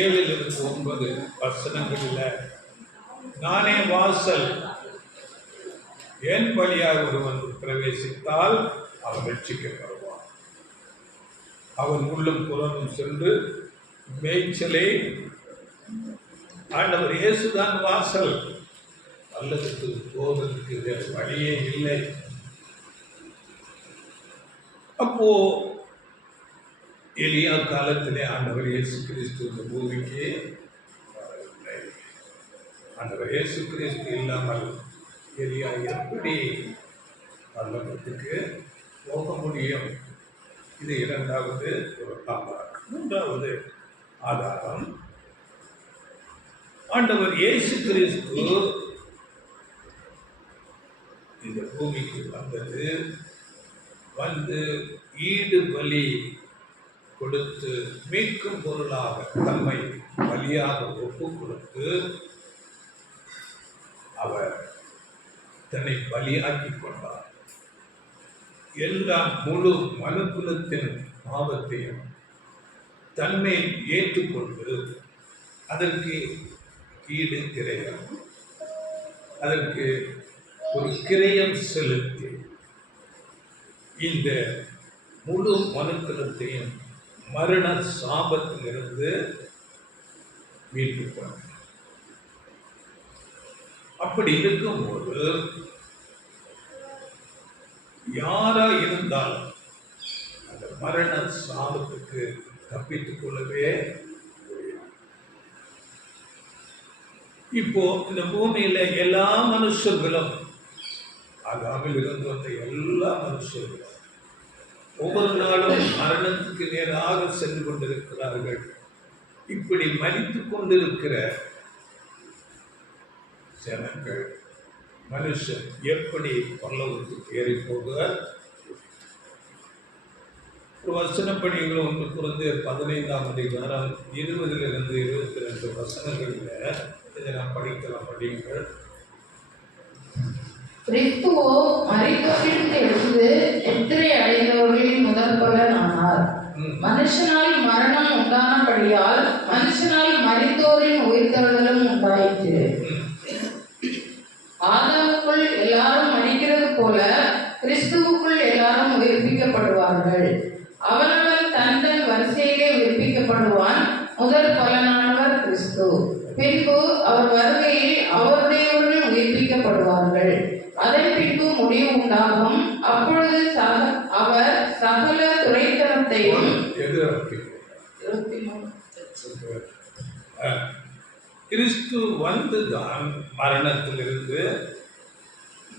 7லிருந்து 9 வசனங்களில், நானே வாசல், என் வழியாக ஒருவன் பிரவேசித்தால் அவன் ரட்சிக்கப்படுவான். அவன் உள்ளும் புறமும் சென்று மேய்ச்சலை, ஆண்டவர் இயேசுதான் வாசல், அல்லதுக்கு போவதற்கு வேறு வழியே இல்லை. அப்போ எலியா காலத்திலே ஆண்டவர் இயேசு கிறிஸ்து இந்த பூமிக்கு வரவில்லை. ஆண்டவர் இயேசு கிறிஸ்து இல்லாமல் எலியா எப்படி பரலோகத்துக்கு போக முடியும்? இது இரண்டாவது ஒரு ஆதாரம். மூன்றாவது ஆதாரம், ஆண்டவர் இயேசு கிறிஸ்து இந்த பூமிக்கு வந்தது, வந்து ஈடு பலி கொடுத்து மீட்கும் பொருளாக தம்மை பலியாக ஒப்பு கொடுத்து அவர் தன்னை பலியாக்கி கொண்டார். எல்லா முழு மனுக்குலத்தின் பாவத்தையும் தன்மை ஏற்றுக்கொண்டு அதற்கு ஈடு கிரயம், அதற்கு ஒரு கிரயம் செலுத்தி இந்த முழு மனுக்குலத்தையும் மரண சாபத்திலிருந்து மீட்டுக் கொண்டார். அப்படி இருக்கும்போது யாரா இருந்தாலும் அந்த மரண சாபத்துக்கு தப்பித்துக் கொள்ளவே முடியும். இப்போ இந்த பூமியில எல்லா மனுஷர்களும், ஆகாமில் இருந்து வந்த எல்லா மனுஷர்களும் ஒவ்வொரு நாளும் மரணத்துக்கு நேராக சென்று கொண்டிருக்கிறார்கள். இப்படி மரித்துக் கொண்டிருக்கிற ஜனங்கள், மனுஷன் எப்படி பரலோகத்துக்கு ஏறி போக? ஒரு வசனப்படிகள் 1 Corinthians 15ஆம் அதிகாரம் 20லிருந்து 22 வசனங்களில் இதை நாம் படிக்கலாம். படியுங்கள். கிறிஸ்துவோ மரித்தோரிலிருந்து எழுந்து நித்திரை அடைந்தவர்களின் முதல் பலன் ஆனார். மனுஷனால் மரணம் உண்டானபடியால் மனுஷனால் மரித்தோரின் உயிர்த்தெழுதலும் உண்டாயிற்று. ஆதாமுக்குள் எல்லாரும் மரிக்கிறது போல கிறிஸ்துவுக்குள் எல்லாரும் உயிர்ப்பிக்கப்படுவார்கள். அவனவன் தன் தன் வரிசையிலே உயிர்ப்பிக்கப்படுவான். முதல் பலனானவர் கிறிஸ்து. பின்பு அவர் வருகையில் அவருடையவர்கள் உயிர்ப்பிக்கப்படுவார்கள். அதன் பின்பு முடிவு உண்டாகும். அப்பொழுது அவர் சகல துரைத்தனத்தையும் கிறிஸ்து வந்துதான் மரணத்திலிருந்து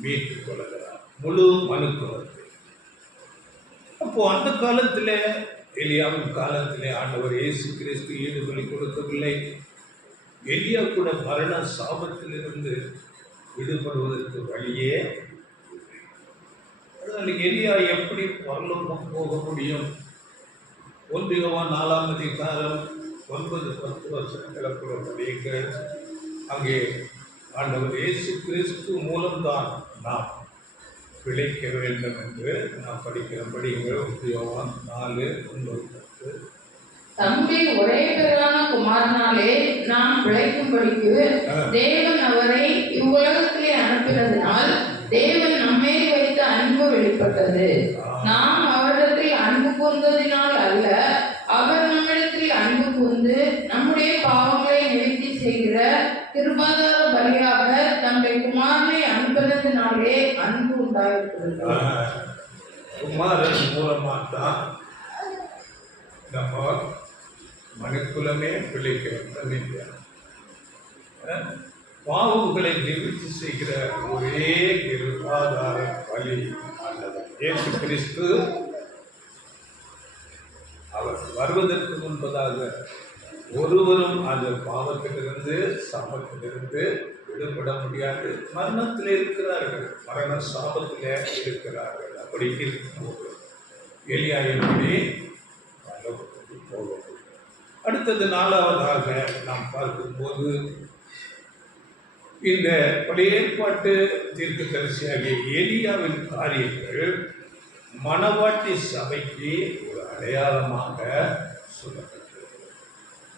மீட்டுக் கொள்கிறார் முழு மனுக்குலத்தை. அப்போ அந்த காலத்திலே, எலியாவின் காலத்திலே ஆண்டவர் இயேசு கிறிஸ்து ஈடுபலி கொடுக்கவில்லை. எலியா கூட மரண சாபத்திலிருந்து விடுபடுவதற்கு வழியே இல்லை. அதனால் எலியா எப்படி பரலோகம் போக முடியும்? 1 யோவான் 4ஆம் அதிகாரம் 9-10 வசனங்களை கூட படியுங்கள். அங்கே ஆண்டவர் இயேசு கிறிஸ்து மூலம்தான் நாம் பிழைக்க வேண்டும் என்று நாம் படிக்கிறபடி 1 யோவான் 4:9-10. தம்முடைய ஒரே பேரான குமாரனாலே நாம் பிழைக்கும்படிக்கு தேவன் அவரை இவ்வுலகத்திலே அனுப்பினதினால் தேவன் நம்மேல் வைத்த அன்பு வெளிப்பட்டது. நாம் அவரிடத்தில் அன்பு கூர்ந்ததினால் அல்ல, அவர் நம்மிடத்தில் அன்பு கூர்ந்து நம்முடைய பாவங்களை நிவர்த்தி செய்கிற கிருபாதார பலியாக தம்முடைய குமாரனை அனுப்பினதினாலே அன்பு உண்டாயிருக்கிறது. குமாரன் மூலமாத்தான் நம்ம மனுக்குலமே பிழைக்கிறோம். பாவங்களை நிவர்த்தி செய்கிற ஒரே கிருபாதார பலி ஆண்டவர் இயேசு கிறிஸ்து. அவர் வருவதற்கு முன்பதாக ஒருவரும் அந்த பாவத்திலிருந்து சாபத்திலிருந்து விடுபட முடியாது. மரணத்தில் இருக்கிறார்கள், மரண சாபத்திலே இருக்கிறார்கள். அப்படி இருக்கும்போது எலியா எப்படி போக? அடுத்தது 4ஆவதாக நாம் பார்க்கும்போது, இந்த பழைய ஏற்பாட்டு தீர்க்கதரிசியாகிய எலியாவின் காரியங்கள் மணவாட்டி சபைக்கு ஒரு அடையாளமாக சொல்லப்பட்டது.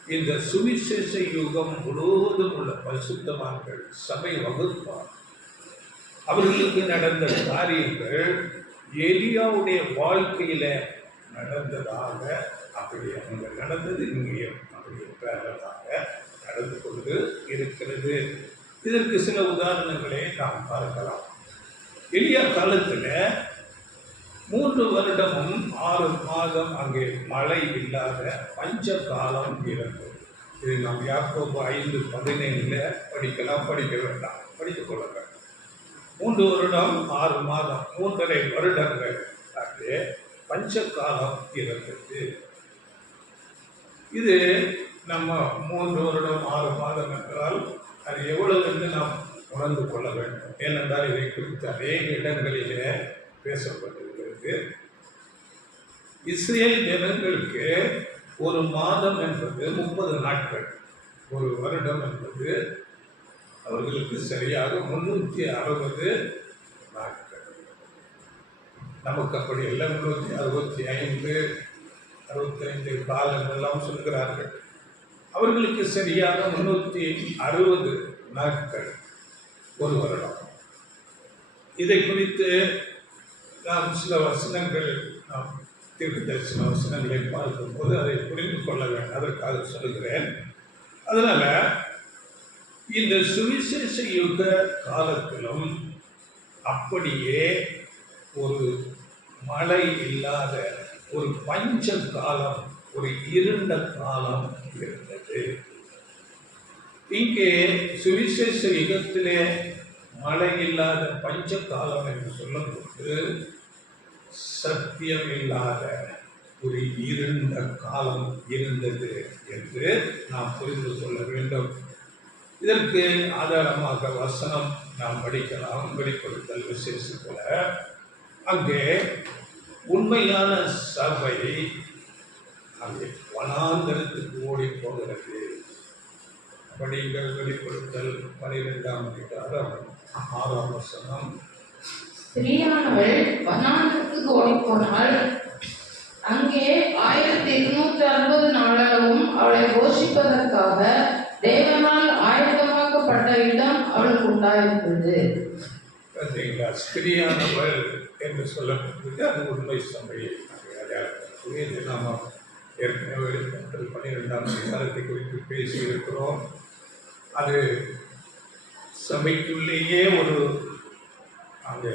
இந்த சுவிசேஷ யுகம் முழுவதும் உள்ள பரிசுத்தவான்கள் சபை வகுப்பார். அவர்களுக்கு நடந்த காரியங்கள் எலியாவுடைய வாழ்க்கையில நடந்ததாக, அப்படி அவங்க நடந்தது இங்கேயும் அப்படி பேரலாக நடந்து கொண்டு இருக்கிறது. இதற்கு சில உதாரணங்களை நாம் பார்க்கலாம். எலியா காலத்தில் 3 வருடமும் 6 மாதம் அங்கே மழை இல்லாத பஞ்ச காலம் இருந்தது. இது நாம் யாக்கோபு 5:17 படிக்கலாம், படிக்க வேண்டாம், படித்துக் கொள்ள வேண்டும். 3 வருடம் 6 மாதம் 3.5 வருடங்கள் அங்கே பஞ்ச காலம் இருந்தது. இது நம்ம 3 வருடம் 6 மாதம் என்றால் அது எவ்வளவு என்று நாம் உணர்ந்து கொள்ள வேண்டும். ஏனென்றால் இதை குறித்து அநேக இடங்களிலே பேசப்பட்டிருக்கிறது. இஸ்ரேல் ஜனங்களுக்கு ஒரு மாதம் என்பது 30 நாட்கள், ஒரு வருடம் என்பது அவர்களுக்கு சரியாக 360 நாட்கள். நமக்கு அப்படி எல்லாம் 365, 65 காலங்களெல்லாம் சொல்கிறார்கள். அவர்களுக்கு சரியாக 360 நாட்கள் ஒரு வருடம். இதை குறித்து நாம் சில வசனங்கள், நாம் தீர்க்கதரிசன வசனங்களை பார்க்கும்போது அதை புரிந்து கொள்ள வேண்டும், அதற்காக சொல்கிறேன். அதனால இந்த சுவிசேஷ யுக காலத்திலும் அப்படியே ஒரு மழை இல்லாத ஒரு பஞ்ச காலம், ஒரு இருண்ட காலம் இருந்தது. இங்கே சுவிசேஷ யுகத்திலே மழை இல்லாத பஞ்ச காலம் என்று சொல்லும்போது சத்தியம் இல்லாத ஒரு இருண்ட காலம் இருந்தது என்று நாம் புரிந்து கொள்ள வேண்டும். இதற்கு ஆதாரமாக வசனம் நாம் படிக்கலாம். வெளிப்படுத்தல் விசேஷத்தில் அங்கே உண்மையான சபை அங்கே வனாந்தரத்துக்கு ஓடி போகிறது. படிகள் வெளிப்படுத்தல் 12ஆம் அதிகாரம் 6ஆம் வசனம். ஸ்திரீயானவள் வனாந்தரத்துக்கு ஓடி போனால் அங்கே 1260 நாளளவும் அவளை போஷிப்பதற்காக தேவனால் ஆயத்தமாக்கப்பட்ட இடம் அவளுக்கு உண்டாயிருந்தது. ஸ்திரீயானவள் என்று சொல்லப்பட்டது அது உண்மை சபை. நாம் ஏற்கனவே வெளிப்படுத்தல் 12ஆம் அதிகாரத்தை குறித்து பேசியிருக்கிறோம். அது சபைக்குள்ளேயே ஒரு அந்த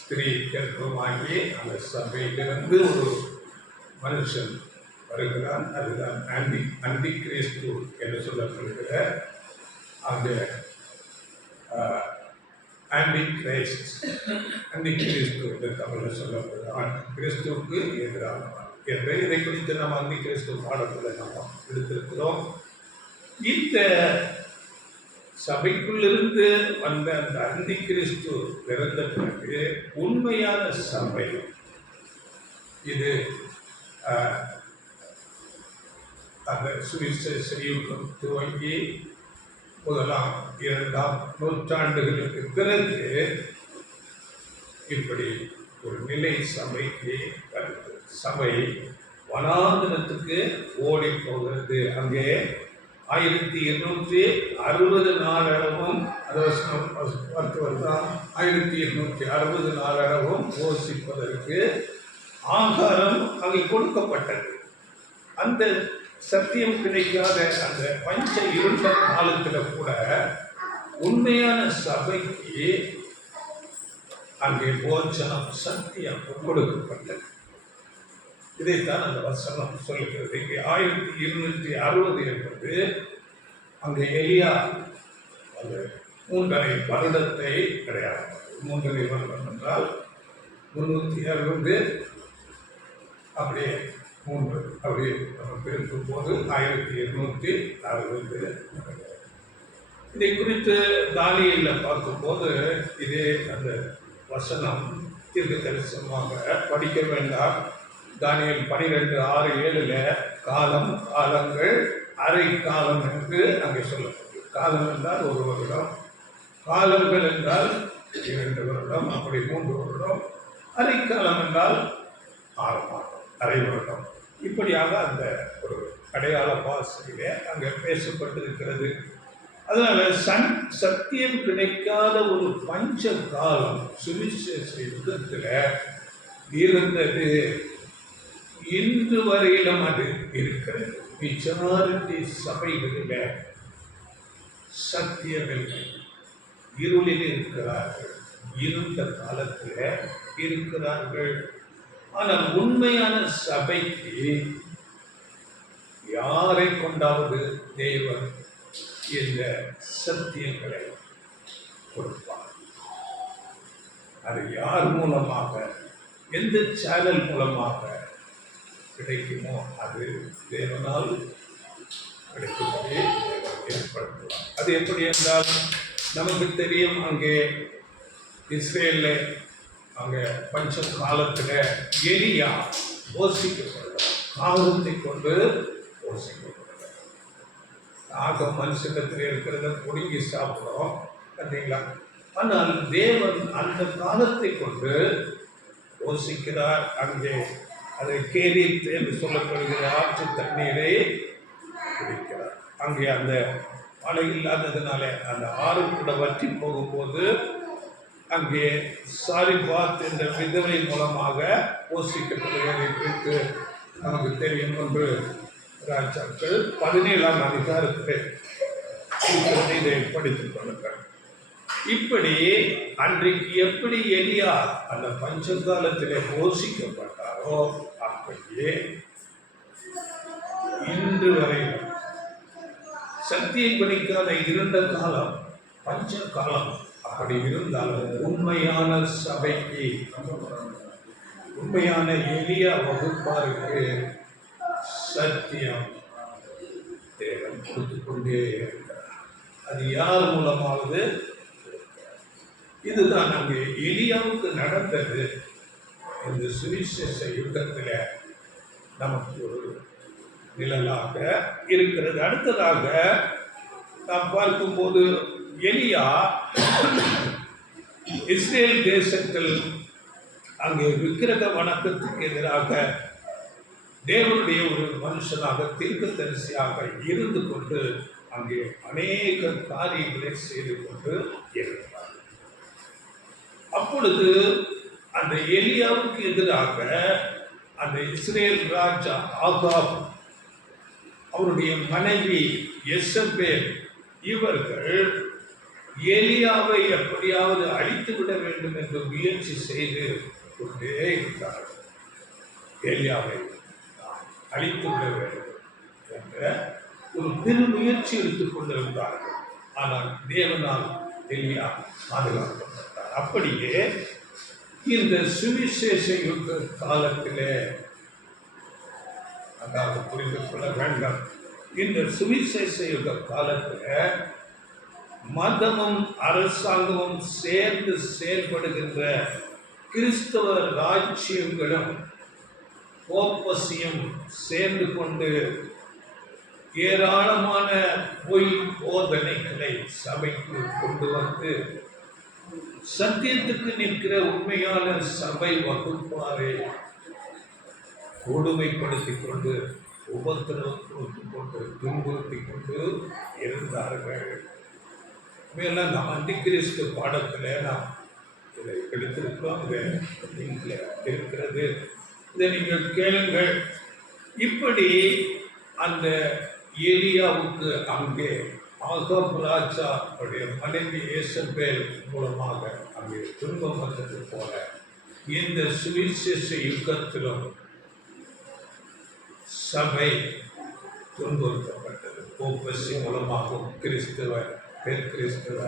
ஸ்திரீ கர்ப்பமாகி அந்த சபையிலிருந்து ஒரு மனுஷன் வருகிறான். அதுதான் அந்தி கிறிஸ்து என்று சொல்லப்படுகிற அந்த ஆன்டி கிரைஸ்ட், ஆன்டி கிறிஸ்து என்று தமிழில் சொல்லப்படுகிறான், கிறிஸ்துவுக்கு எதிரானவன் என்று இதை குறித்து நாம் ஆன்டி கிறிஸ்து பாடத்தில் நாம் எடுத்திருக்கிறோம். இந்த சபைக்குள்ளிருந்து வந்த அந்த ஆன்டி கிறிஸ்து பிறந்த பிறகு உண்மையான சபை இது அந்த சுவிசேஷ யுகம் துவங்கி முதலாம் இரண்டாம் நூற்றாண்டுகளுக்கு பிறகு இப்படி ஒரு நிலை சபைக்கு வருது. சபை வனாந்தரத்துக்கு ஓடி போகிறது. அங்கே 1260 நாளளவும், வருடம் 1260 நாளளவும் யோசிப்பதற்கு ஆகாரம் அங்கே கொடுக்கப்பட்டது. அந்த சத்தியம் கிடைக்காத அந்த பஞ்ச இருண்ட காலத்தில் கூட உண்மையான சபைக்கு அங்கே போஜனம் சத்தியம் கொடுக்கப்பட்டது. இதைத்தான் அந்த வசனம் சொல்லுகிறது. இங்கே 1260 என்பது அங்கே எலியா அந்த 3.5 வருடத்தை கிடையாது. 3.5 வருடம் என்றால் 360 அப்படியே 3 அப்படியே நம்ம பிரிக்கும் போது 1260. இதை குறித்து தானியேலில் பார்க்கும்போது இதே அந்த வசனம் தீர்க்க தரிசனமாக படிக்க வேண்டாம். தானியேல் 12:6-7 காலம், காலங்கள், அரை காலம் என்று அங்கே சொல்லப்படுது. காலம் என்றால் 1 வருடம், காலங்கள் என்றால் 2 வருடம், அப்படி 3 வருடம், அரை காலம் என்றால் 6 மாதம், அரை வருடம். இப்படியாக அந்த ஒரு அடையாள பாசையிலே அங்கே பேசப்பட்டிருக்கிறது. அதனால சத்தியம் கிடைக்காத ஒரு பஞ்ச காலம் சுவிசேஷ யுகத்தில் இருந்தது. இன்று வரையிலும் அது இருக்கிறது. மெஜாரிட்டி சபைகளில் சத்தியமில்லை, இருளில் இருக்கிறார்கள், இருந்த காலத்தில் இருக்கிறார்கள். ஆனால் உண்மையான சபைக்கு யாரை கொண்டாவது தேவன் இந்த சத்தியங்களை கொடுப்பார். அது யார் மூலமாக, எந்த சேனல் மூலமாக கிடைக்குமோ அது தேவனால் கிடைக்கும்படி ஏற்படுத்தலாம். அது எப்படி என்றால் நமக்கு தெரியும். அங்கே இஸ்ரேலில் அங்கே பஞ்ச காலத்தில் எலியா போஷிக்கப்படுறார். காகத்தை கொண்டு போஷிக்கப்படுறார். காகம் மனுஷனத்தில் இருக்கிறத பிடுங்கி சாப்பிடும் பார்த்தீங்களா. ஆனால் தேவன் அந்த காலத்தை கொண்டு போஷிக்கிறார். அங்கே அதை கேரித் என்று சொல்லப்படுகிற ஆற்று தண்ணீரை குடிக்கிறார். அங்கே அந்த மழை இல்லாததுனால அந்த ஆறு கூட வற்றி போகும்போது அங்கே சாரிபாத் என்ற விதவை மூலமாக போஷிக்கப்படுவதை குறித்து நமக்கு தெரியும். ஒன்று ராஜாக்கள் 17ஆம் அதிகாரத்தில் இதை படித்துக் கொள்ளுங்கள். இப்படி அன்றைக்கு எப்படி எலியா அந்த பஞ்சகாலத்திலே போஷிக்கப்பட்டாரோ அப்படியே இன்று வரை சத்தியம் கிடைக்காத இருண்ட காலம், பஞ்ச காலம் அப்படி இருந்தாலும் உண்மையான சபைக்கு, உண்மையான எலியா வகுப்பாருக்கு சத்தியம் தேவன் கொடுத்து கொண்டே இருக்கிறார். அது யார் மூலமாவது? இதுதான் அங்கே எலியாவுக்கு நடந்தது. இந்த சுவிசேஷ யுகத்தில் நமக்கு ஒரு நிழலாக இருக்கிறது. அடுத்ததாக நாம் பார்க்கும்போது எலியா இஸ்ரேல் தேசத்தில் அங்கே விக்கிரக வணக்கத்துக்கு எதிராக தேவனுடைய ஒரு மனுஷனாக தீர்க்கதரிசியாக இருந்து கொண்டு அங்கே அநேக காரியங்களை செய்து கொண்டு இருக்கிறார். அப்பொழுது அந்த எலியாவுக்கு எதிராக அந்த இஸ்ரேல் ராஜா ஆகாப், அவருடைய மனைவி எசபேல், இவர்கள் எலியாவை எப்படியாவது அழித்து விட வேண்டும் என்று முயற்சி செய்து கொண்டே இருக்கிறார்கள். எலியாவை அழித்து விட வேண்டும் என்ற ஒரு பெரு முயற்சி எடுத்துக் கொண்டிருந்தார்கள். ஆனால் தேவனால் எலியா பாதுகாக்கப்பட்டார். அப்படியே இந்த சுவிசேஷ யுக காலத்திலே, அதாவது புரிந்து கொள்ள வேண்டும், இந்த சுவிசேஷ யுக காலத்தில் மதமும் அரசாங்கமும் சேர்ந்து செயல்படுகின்ற கிறிஸ்தவ ராஜ்யங்களும் போப்பசியும் சேர்ந்து கொண்டு ஏராளமான பொய் போதனைகளை சபைக்கு கொண்டு வந்து சத்தியத்துக்கு நிற்கிற உண்மையான சபை வகுப்பாரை கொடுமைப்படுத்திக் கொண்டு உபத்திரவப்படுத்திக் கொண்டு துன்புறுத்திக் கொண்டு இருந்தார்கள். மேலும் நாம் அந்திகிறிஸ்து பாடத்தில் நாம் இதை எடுத்திருக்கிறோம். இதில் இருக்கிறது, இதை நீங்கள் கேளுங்கள். இப்படி அந்த எலியாவுக்கு அங்கே ஆகாப் ராஜா அவருடைய மனைவி ஏசபேல் மூலமாக அங்கே துன்பம் வந்தது போல இந்த சுவிசேஷ யுகத்திலும் சபை துன்புறுத்தப்பட்டது. போப்பசி மூலமாகவும் கிறிஸ்தவ கிறிஸ்தவ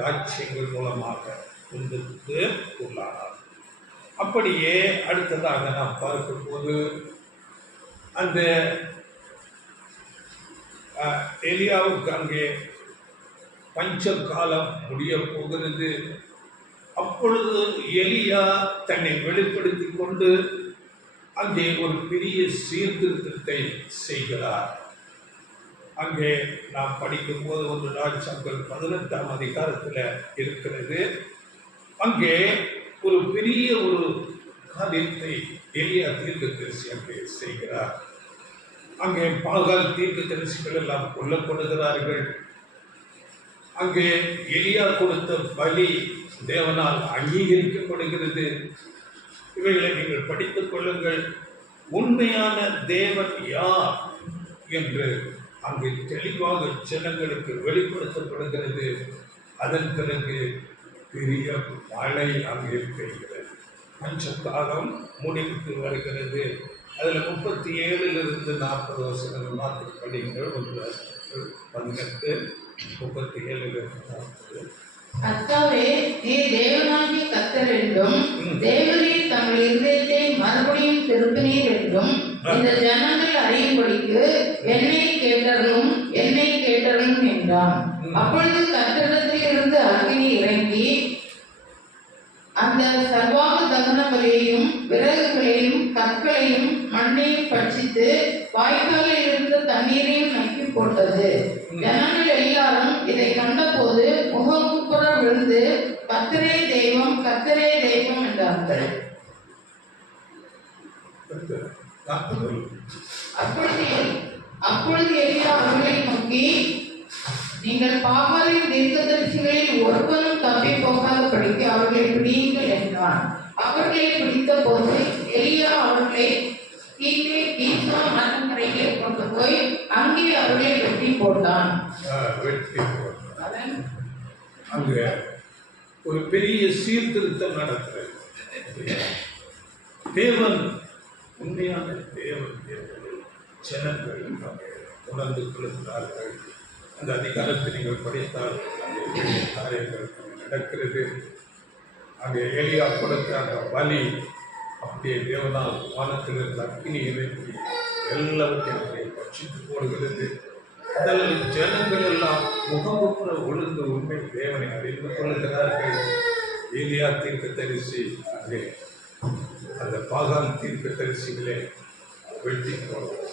ராஜ்யங்கள் மூலமாக துன்பத்துக்கு உள்ளானார். அப்படியே அடுத்ததாக நாம் பார்க்கும்போது அந்த எலியாவுக்கு அங்கே பஞ்ச காலம் முடிய போகிறது. அப்பொழுது எலியா தன்னை வெளிப்படுத்தி கொண்டு அங்கே ஒரு பெரிய சீர்திருத்தத்தை செய்கிறார். அங்கே நாம் படிக்கும் போது 1 ராஜாக்கள் 18ஆம் அதிகாரத்தில் இருக்கிறது. அங்கே ஒரு பெரிய ஒரு காரியத்தை எலியா தீர்க்கதரிசி அங்கே செய்கிறார். அங்கே பாகால் தீர்க்கதரிசிகள் எல்லாம் கொல்லப்படுகிறார்கள். அங்கே எலியா கொடுத்த பலி தேவனால் அங்கீகரிக்கப்படுகிறது. இவைகளை நீங்கள் படித்துக் கொள்ளுங்கள். உண்மையான தேவன் யார் என்று அங்கே தெளிவாக ஜனங்களுக்கு வெளிப்படுத்தப்படுகிறது. அதன் பிறகு பெரிய மழை அங்கே பெய்கிறது. பஞ்ச காலம் முடிவுக்கு வருகிறது. அதில் 37 40 வசனங்கள் மாற்றி படிங்கள். 1 18 37 கர்த்தாவே, நீர் தேவனாகிய கர்த்தர் என்றும் தேவரீர் தங்கள் இருதயத்தை மறுபடியும் திருப்பினீர் என்றும் இந்த ஜனங்கள் அறியும்படிக்கு என்னை கேட்டருளும் என்றான். அப்பொழுது கர்த்தரிடத்தில் இருந்து அக்கினி இறங்கி அந்த சர்வாக தகன பலியையும் விறகுகளையும் கற்களையும் மண்ணையும் பட்சித்து வாய்க்காலில் இருந்த தண்ணீரையும் நக்கி போட்டது. ஜனங்கள் எல்லாரும் இதை கண்டபோது முகங்குப்புற விழுந்து கர்த்தரே தெய்வம் என்றார்கள். அப்பொழுது எலியா அவர்களை நோக்கி, நீங்கள் பாகாலின் தீர்க்கதரிசிகளில் ஒருவனும் தப்பி போகாதபடிக்கு அவர்களை பிடியுங்கள் என்றான். அவர்களை பிடித்த போது எலியா அவர்களை கீழே கீசோன் ஆற்றங்கரையிலே கொண்டு போய் அங்கே அவர்களை வெட்டி போட்டான். அங்கே ஒரு பெரிய சீர்திருத்தம் நடக்கிறது. தேவன் உண்மையான தேவன் ஜனங்கள் உணர்ந்து கொள்கிறார்கள். அந்த அதிகாரத்தை நீங்கள் படித்தால் காரியங்கள் நடக்கிறது. அங்கே எலியா கொடுத்த அந்த பலி அப்படியே தேவனால் வானத்தில் இருந்த அக்கினி இறங்கி எல்லாவற்றையும் பட்சித்து போடுகிறது. அதில் ஜனங்கள் எல்லாம் முகமுற்ற உழுந்து உண்மை தேவனை அறிந்து கொள்கிறார்கள். எலியா தீர்க்கதரிசி அங்கே அந்த பாகால் தீர்க்கதரிசிகளே வெட்டி போடுவார்.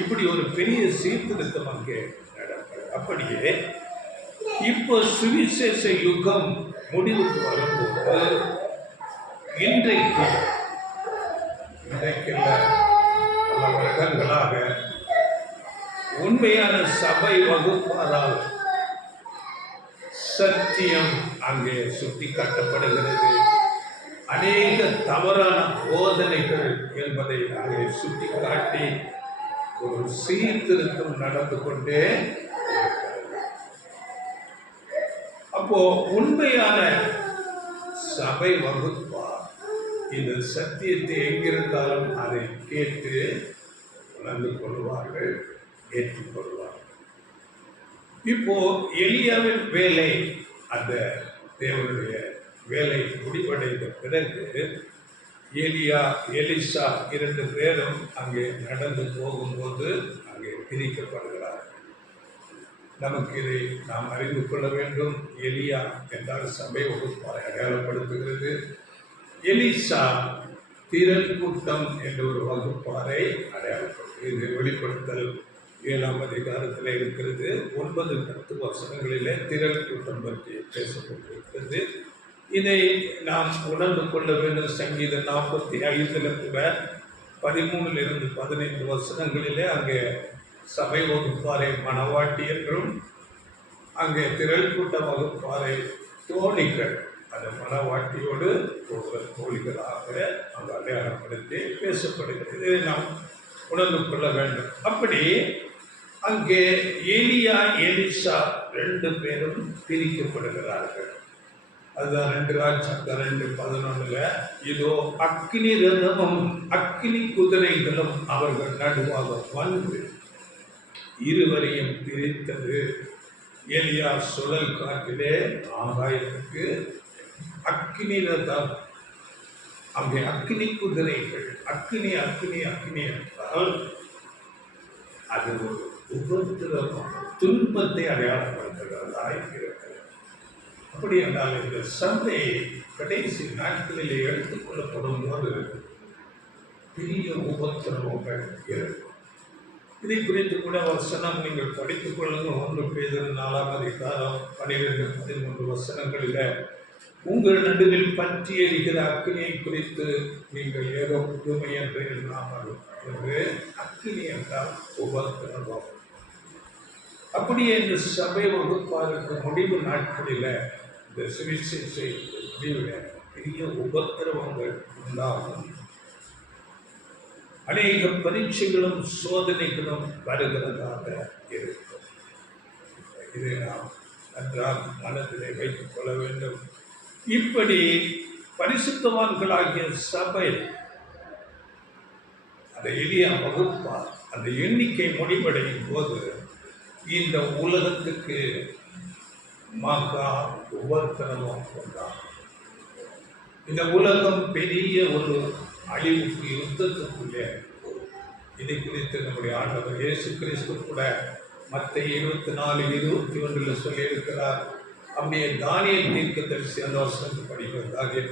இப்படி ஒரு பெரிய சீர்திருத்தம் அங்கே நடக்கிறது. அப்படியே இப்போ சுவிசேஷ யுகம் முடிவுக்கு வரும்போது இன்றைக்கு பல வருடங்களாக உண்மையான சபை வகுப்பாரால் சத்தியம் அங்கே சுட்டி காட்டப்படுகிறது. அநேக தவறான போதனைகள் என்பதை அங்கே சுட்டி காட்டி ஒரு சீர்திருத்தம் நடந்து கொண்டே. அப்போ உண்மையான சபை வகுப்பார் இந்த சத்தியத்தை எங்கிருந்தாலும் அதை கேட்டு உணர்ந்து கொள்வார்கள், ஏற்றுக்கொள்வார்கள். இப்போ எலியாவின் வேலை அந்த தேவனுடைய வேலை முடிவடைந்த பிறகு எலியா எலிசா 2 பேரும் அங்கே நடந்து போகும்போது அங்கே பிரிக்கப்படுகிறார். நமக்கு இதை நாம் அறிந்து கொள்ள வேண்டும். எலியா என்றால் சபை வகுப்பாரை அடையாளப்படுத்துகிறது. எலிசா திரள் கூட்டம் என்ற ஒரு வகுப்பாரை அடையாளப்படுத்துகிறது. இது வெளிப்படுத்தல் 7ஆம் அதிகாரத்தில் இருக்கிறது. 9-10 வசனங்களிலே திரள் கூட்டம் பற்றி பேசப்பட்டிருக்கிறது. இதை நாம் உணர்ந்து கொள்ள வேண்டும். சங்கீதம் 45 கூட 13 - 15 வசனங்களிலே அங்கே சபை வகுப்பாரை மணவாட்டி என்றும், அங்கே திரள் கூட்ட வகுப்பாரை தோழிகள், அந்த மணவாட்டியோடு ஒருவர் தோழிகளாக அங்கு அடையாளப்படுத்தி பேசப்படுகிறது. இதை நாம் உணர்ந்து கொள்ள வேண்டும். அப்படி அங்கே எலியா எலிசா 2 பேரும் பிரிக்கப்படுகிறார்கள். அதுதான் 2 ராஜாக்கள் 2:11. இதோ அக்கினி ரதமும் அக்கினி குதிரைகளும் அவர்கள் நடுவாக வந்து இருவரையும் பிரித்தது. எலியா சுழல் காற்றிலே ஆகாயத்துக்கு அக்கினி ரதம், அங்கே அக்கினி குதிரைகள். அக்கினி அக்கினி அக்கினி என்றால் அது ஒரு உபத்திரவம், துன்பத்தை அடையாளப்படுத்துகிறதா இருக்கிறது. அப்படி என்றால் இந்த சந்தை கடைசி நாட்களிலே எடுத்துக்கொள்ளப்படும் போது பெரிய உபத்திரவங்கள் இருக்கும். இதை குறித்து கூட வசனம் நீங்கள் படித்துக் கொள்ளுங்கள். 1 பேதுரு 4ஆம் அதிகாரம் 12-13 வசனங்களில் உங்கள் நடுவில் பற்றி எரிகிற அக்கினியை குறித்து நீங்கள் ஏதோ புதுமை என்று எண்ணாமல் என்று. அக்கினி என்றால் உபத்திரவம். அப்படியே இந்த சபை வகுப்பாருக்கு முடிவு நாட்களில் இந்த சுவிசேஷ முடிவில் பெரிய உபத்திரவங்கள் உண்டாகும். அநேக பரீட்சைகளும் சோதனைகளும் வருகிறதாக இருக்கும். இதை நாம் நன்றாக மனதிலே வைத்துக் கொள்ள வேண்டும். இப்படி பரிசுத்தவான்களாகிய சபை அந்த எளிய வகுப்பார் அந்த எண்ணிக்கை முடிவடையும் போது இந்த உலகத்துக்கு மகா உபத்திரவம் கொண்டாகும். இந்த உலகம் பெரிய ஒரு அழிவுக்கு யுத்தத்துக்குள்ளே. இதை குறித்து நம்முடைய ஆண்டவர் இயேசு கிறிஸ்து கூட மத்தேயு 24:21 சொல்லியிருக்கிறார். அப்படியே தானியேல் தீர்க்கதரிசி அந்த வசனத்தை படிக்கிறது. தானியேல்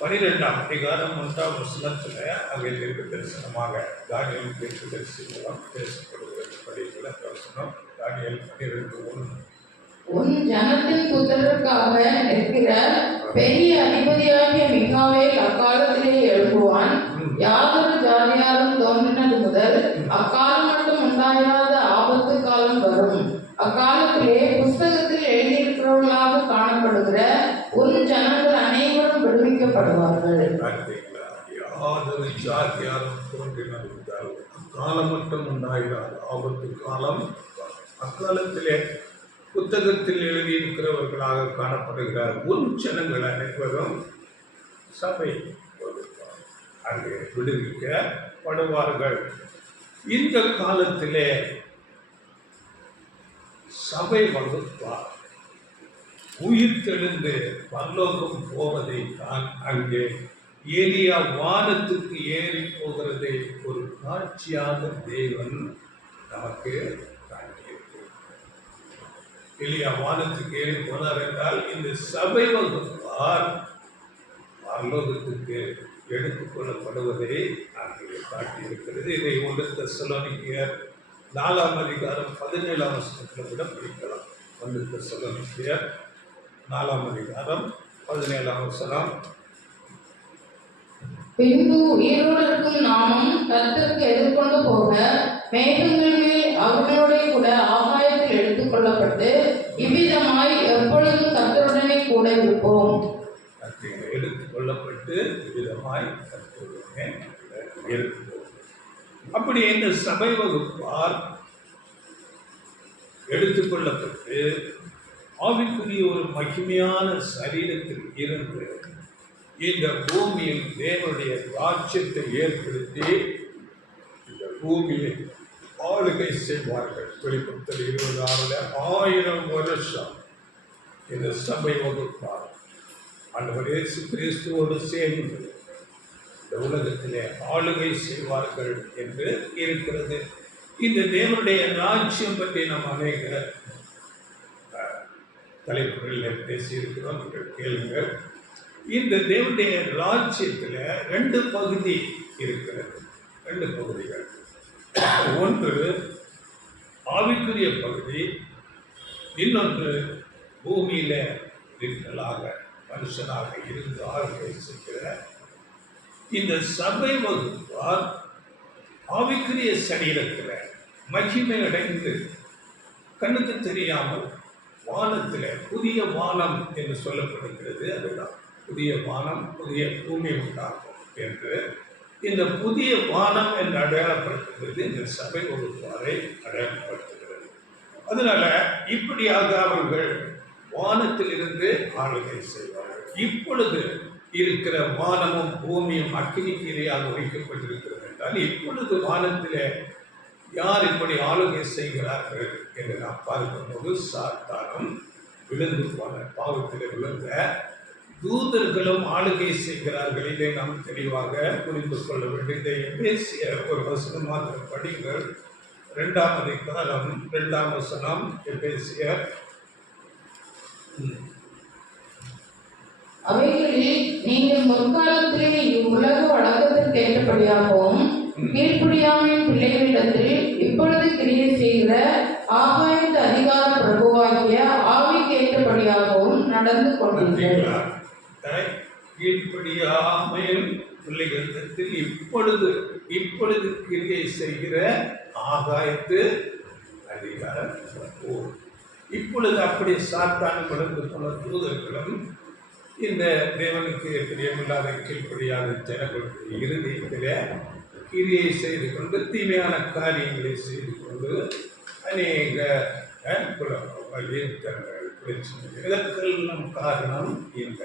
12ஆம் அதிகாரம் 1ஆம் வசனத்தில் அங்கே தீர்க்க தரிசனமாக தானியேல் தீர்க்கதரிசி மூலம் பேசப்படுகிறது. படிக்கிற வசனம் தானியேல் 12:1. உன் ஜனத்தின் புத்திரருக்காக நிற்கிற பெரிய அதிபதியாகிய மிகாவேல் அக்காலத்திலே எழுப்புவான். யாதொரு ஜாதியாரும் தோன்றினது முதல் அக்காலம் மட்டும் உண்டாயிராத ஆபத்து காலம் வரும். அக்காலத்திலே புஸ்தகத்தில் எழுதியிருக்கிறவர்களாக காணப்படுகிற உன் ஜனங்கள் அனைவரும் விடுவிக்கப்படுவார்கள். யாதொரு ஜாதியாரும் தோன்றினது முதல் அக்காலம் மட்டும் உண்டாயிராத ஆபத்து காலம். அக்காலத்திலே புத்தகத்தில் எழுதியிருக்கிறவர்களாக காணப்படுகிறார் உன் ஜனங்கள் அனைவரும் சபை அங்கே விடுவிக்கப்படுவார்கள். இந்த காலத்திலே சபை வகுப்பார் உயிர் தெழுந்து பரலோகம் போவதை தான் அங்கே எலியா வானத்துக்கு ஏறி போகிறதை ஒரு காட்சியாக தேவன் நமக்கு காட்டியிருக்கிறார். எலியா வானத்துக்கு ஏறி போனார் என்றால் இந்த சபை வகுப்பார் பரலோகத்துக்கு எடுத்துக்கொள்ளப்படுவதை அங்கே காட்டியிருக்கிறது. இதை 1 தெசலோனிக்கேயர் 4ஆம் அதிகாரம் 17ஆம் வசனத்தில் கூட படிக்கலாம். 1 தெசலோனிக்கேயர் 4ஆம் அதிகாரம் 17ஆம் வசனம். பின்பு உயிரோடு இருக்கும் நாமும் கர்த்தருக்கு எதிர்கொண்டு போக மேகங்கள் மேல் அவர்களோட கூட ஆகாயத்தில் எடுத்துக் கொள்ளப்பட்டு இவ்விதமாய் எப்பொழுதும் கர்த்தருடனே கூட இருப்போம். எடுத்துக் கொள்ளப்பட்டு விதமாய் கர்த்தருடனே இருப்போம். அப்படி இந்த சபை வகுப்பார் எடுத்துக்கொள்ளப்பட்டு ஆவிக்குரிய ஒரு மகிமையான சரீரத்தில் இருந்து இந்த பூமியில் தேவனுடைய ராஜ்யத்தை ஏற்படுத்தி இந்த பூமியை ஆளுகை செய்வார்கள். வெளிப்படுத்தல் 26 1000 வருஷம் இந்த சபை வகுப்பார் ஆண்டவர் இயேசு கிறிஸ்துவோடு சேர்ந்து இந்த உலகத்திலே ஆளுகை செய்வார்கள் என்று இருக்கிறது. இந்த தேவனுடைய ராஜ்யம் பற்றி நாம் அநேக தலைப்புகளில் பேசியிருக்கிறோம், கேளுங்கள். இந்த தேவனுடைய ராஜ்யத்தில் 2 பகுதி இருக்கிறது, 2 பகுதிகள். ஒன்று ஆவிக்குரிய பகுதி, இன்னொன்று பூமியில லிட்டலாக மனுஷனாக இருந்து ஆளுகை செய்கிற இந்த சபை வகுப்பார் ஆவிக்குரிய சரீரத்தில் மகிமை அடைந்து கண்ணுக்கு தெரியாமல் வானத்தில் புதிய வானம் என்று சொல்லப்படுகிறது. அதுதான் புதிய வானம், புதிய பூமி உண்டாகும் என்று இந்த புதிய வானம் என்று அடையாளப்படுத்துகிறது. இந்த சபை வகுப்பாரை அடையாளப்படுத்துகிறது. அதனால இப்படியாக அவர்கள் வானத்தில் இருந்து ஆளுகை செய்வார்கள். இப்பொழுது இருக்கிற வானமும் பூமியும் அக்கினிக்கு இரையாக வைக்கப்பட்டிருக்கிறது என்றால், இப்பொழுது வானத்தில் யார் இப்படி ஆளுகை செய்கிறார்கள் என்று நாம் பார்க்கும்போது சாத்தானும் விழுந்து போன பாவத்தில் விழுந்த தூதர்களும் ஆளுகை செய்கிறார்கள். இதை நாம் தெளிவாக புரிந்து கொள்ள வேண்டும். இதை பேசிய ஒரு வசனம் மாத்திரம் படிங்கள். 2ஆம் அதிகாரம் 2ஆம் வசனம் பேசிய அவைகளில் நீங்கள் முற்காலத்திலே இவ்வுலக வழக்கத்திற்கு ஏற்றபடியாகவும் கீழ்ப்படியாமையின் பிள்ளைகளிடத்தில் இப்பொழுது கிரியை செய்கிற ஆகாயத்து அதிகார பிரபுவாகிய ஆவிக்கு ஏற்றபடியாகவும் நடந்து கொண்டீர்கள். கீழ்ப்படியாமையின் பிள்ளைகளிடத்தில் இப்பொழுது கிரியை செய்கிற ஆகாயத்து அதிகார பிரபு. இப்பொழுது அப்படி சாத்தானும் விழுந்து போன தூதர்களும் இந்த தேவனுக்கு பிரியமில்லாத கீழ்ப்படியாத ஜனங்களுடைய இறுதியிலே கிரியை செய்து கொண்டு தீமையான காரியங்களை செய்து கொண்டு அநேக இதற்கெல்லாம் காரணம் இந்த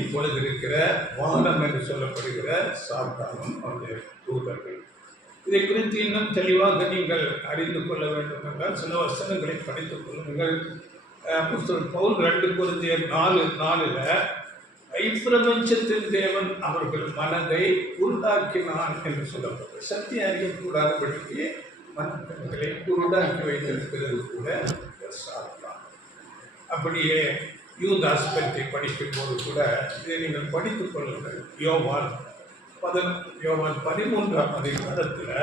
இப்பொழுது இருக்கிற வானம் என்று சொல்லப்படுகிற சாத்தானும் அவருடைய தூதர்கள். இதை குறித்து இன்னும் தெளிவாக நீங்கள் அறிந்து கொள்ள வேண்டும் என்றால் சில வசனங்களை படித்துக் கொள்ளுங்கள். பவுல் 2 கொரிந்தியர் 4:4 ஐப்பிரபஞ்சத்தின் தேவன் அவர்கள் மனதை உருடாக்கினான் என்று சொல்லப்பட்டது. சத்தியம் அறியக்கூடாதபடிக்கு மனங்களை உருடாக்கி வைத்திருக்கிறது கூட சாத்தான். அப்படியே யூதாஸ் பற்றி படிக்கும் போது கூட இதை நீங்கள் படித்துக் கொள்ளுங்கள். யோவான் 13ஆம் அதிகாரத்தில்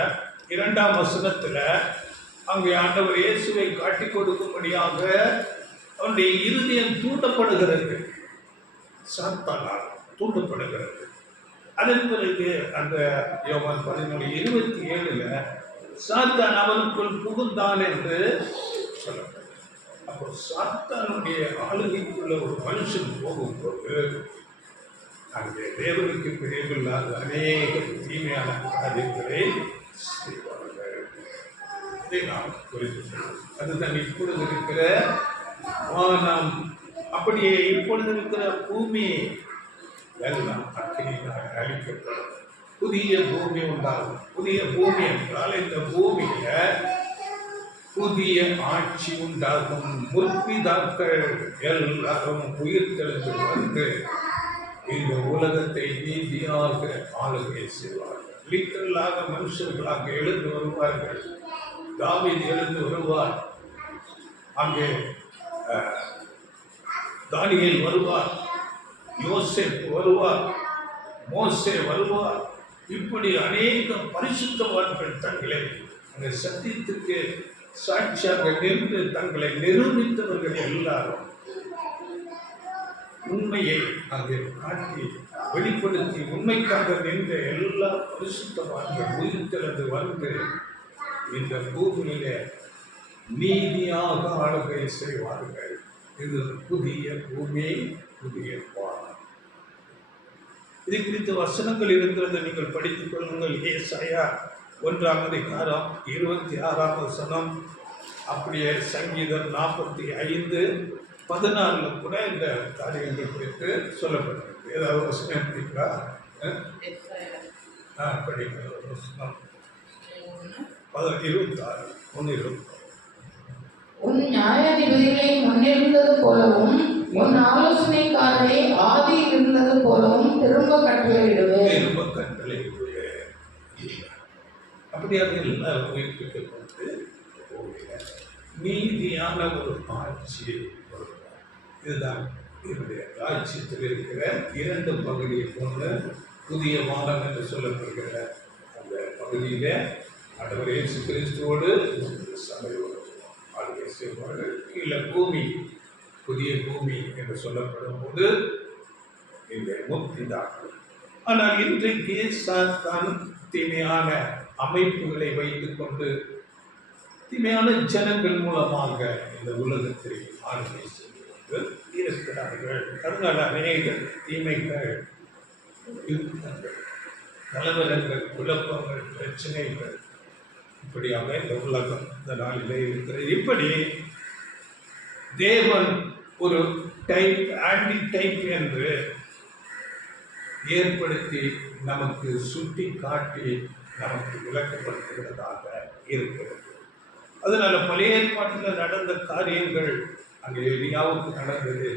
2ஆம் வசனத்தில் அங்கே ஆண்டவர் இயேசுவை காட்டிக் கொடுக்கும்படியாக அவருடைய இருதயம் தூண்டப்படுகிறது, சாத்தானால் தூண்டப்படுகிறது. அதன் பிறகு அந்த யோவான் 13:27 சாத்தான் அவனுக்குள் புகுந்தான் என்று சொல்லப்பட்டது. அப்போ சாத்தானுடைய ஆளுகைக்குள்ள ஒரு மனுஷன் போகும்போது அங்கே தேவனுக்கு பிரியமில்லாத அநேக தீமையான காரியங்களை செய்வார்கள். இதை நாம் புரிந்து கொள்வோம். அதுதான் இப்பொழுது இருக்கிற வானம். அப்படியே இப்பொழுது இருக்கிற பூமி எல்லாம் அக்கினியாக அழிக்கப்படும். புதிய பூமி உண்டாகும். புதிய பூமி என்றால் இந்த பூமியில புதிய ஆட்சி உண்டாகும். முற்பிதாக்கள் எல்லாரும் உயிர் தெளிந்து வந்து இந்த உலகத்தை நீதியாக ஆளுகை செய்வார்கள். லிட்டரலாக மனுஷர்களாக எழுந்து வருவார்கள். தாவீது எழுந்து வருவார், அங்கே தானியேல் வருவார், யோசேப்பு வருவார், மோசே வருவார். இப்படி அநேக பரிசுத்தவான்கள் தங்களை அந்த சத்தியத்துக்கு சாட்சியாக நின்று தங்களை நிரூபித்தவர்கள் எல்லாரும் உண்மையை அங்கே காட்டி வெளிப்படுத்தி உண்மைக்காக நின்ற எல்லா பரிசுத்தவான்கள் உயிர்த்தெழுந்து வந்து இந்த பூமியிலே நீதியாக ஆளுகை செய்வார்கள். இது புதிய பூமி, புதிய வானம். இது குறித்த வசனங்கள் இருக்கிறது, நீங்கள் படித்துக் கொள்ளுங்கள். ஏசாயா 1ஆம் அதிகாரம் 26ஆம் வசனம், அப்படியே சங்கீதம் 45:16 கூட இந்த காரியங்கள் குறித்து சொல்லப்பட்டிருக்கு. ஏதாவது வசனம் எடுத்தீங்களா? படிக்கிற வசனம் 26:1-26. உன் நியாயாதிபதிகளை முன்னிருந்தது போலவும் உன் ஆலோசனைக்காரரை ஆதியில் இருந்தது போலவும் திரும்ப கட்டளையிடுவேன். திரும்ப கட்டளையிடுவேன். அப்படியாக எல்லாம் உயிர்ப்பித்துக் கொண்டு போகிற நீதியான ஒரு ஆட்சி வருவார். இதுதான் என்னுடைய ராஜ்யத்தில் இருக்கிற 2 பகுதியை போன்ற புதிய வானம் என்று சொல்லப்படுகிற அந்த பகுதியில ஆண்டவர் இயேசு கிறிஸ்துவோடு சபையோடு ஆளுகை செய்வார்கள். கீழே பூமி, புதிய பூமி என்று சொல்லப்படும் போது இந்த முக்திதார்கள். ஆனால் இன்றைக்கு சாத்தான் தீமையான அமைப்புகளை வைத்துக் கொண்டு தீமையான ஜனங்கள் மூலமாக இந்த உலகத்தில் ஆளுகை செய்து இருக்கிறார்கள். அதனால் அநேக தீமைகள், யுத்தங்கள், கலவரங்கள், குழப்பங்கள், பிரச்சனைகள் இப்படியாக இந்த உலகம் இந்த நாளிலே இருக்கிறது. இப்படி தேவன் ஒரு டைப், ஆன்டி டைப் என்று ஏற்படுத்தி நமக்கு சுட்டி காட்டி நமக்கு விளக்கப்படுத்துகிறதாக இருக்கிறது. அதனால பழைய ஏற்பாட்டில் நடந்த காரியங்கள் அங்கே எலியாவுக்கு நடந்தது,